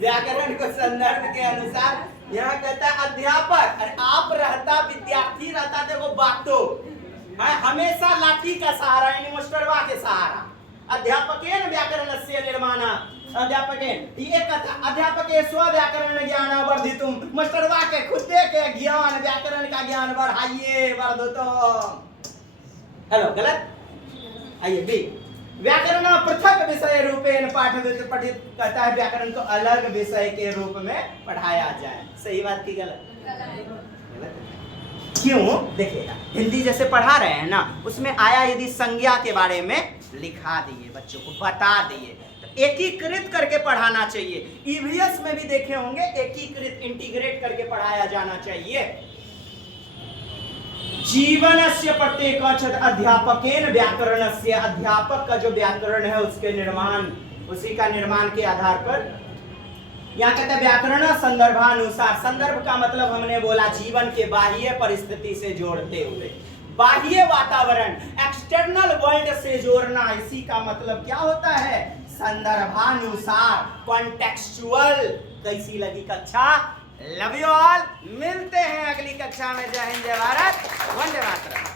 व्याकरण को संदर्भ के अनुसार यहाँ कहता है अध्यापक, और आप रहता विद्यार्थी रहता, देखो बातों हमेशा लाठी का सहारा, यानी मुस्टरवा के सहारा। अध्यापकेन व्याकरणस्य निर्माण, अध्यापकेन ये कथा, अध्यापके स्व व्याकरण ज्ञान वर्धितुम, मुस्टरवा के खुदे के ज्ञान, व्याकरण का ज्ञान बढ़ाइए, वर्धितुम। हेलो, गलत? आइए बी, व्याकरण पृथक विषय रूपेण पाठ्यवित पठित, कहता है व्याकरण को अलग विषय के रूप में पढ़ाया जाए। सही बात की गलत? गलत। क्यों? देखिएगा, हिंदी जैसे पढ़ा रहे हैं ना, उसमें आया यदि संज्ञा के बारे में लिखा दिए, बच्चों को बता दिए, तो एकीकृत करके पढ़ाना चाहिए। ईवीएस में भी देखे होंगे, एकीकृत, इंटीग्रेट करके पढ़ाया जाना चाहिए। जीवनस्य प्रत्येक अध्यापकेन व्याकरणस्य, अध्यापक का जो व्याकरण है उसके निर्माण, उसी का निर्माण के आधार पर। यहाँ कहते हैं व्याकरण संदर्भानुसार। संदर्भ का मतलब हमने बोला जीवन के बाह्य परिस्थिति से जोड़ते हुए, बाह्य वातावरण, एक्सटर्नल वर्ल्ड से जोड़ना, इसी का मतलब क्या होता है? संदर्भानुसार, कॉन्टेक्सचुअल। कैसी लगी कक्षा? Love you all. मिलते हैं अगली कक्षा में। जय हिंद, जय भारत, वंदे मातरम।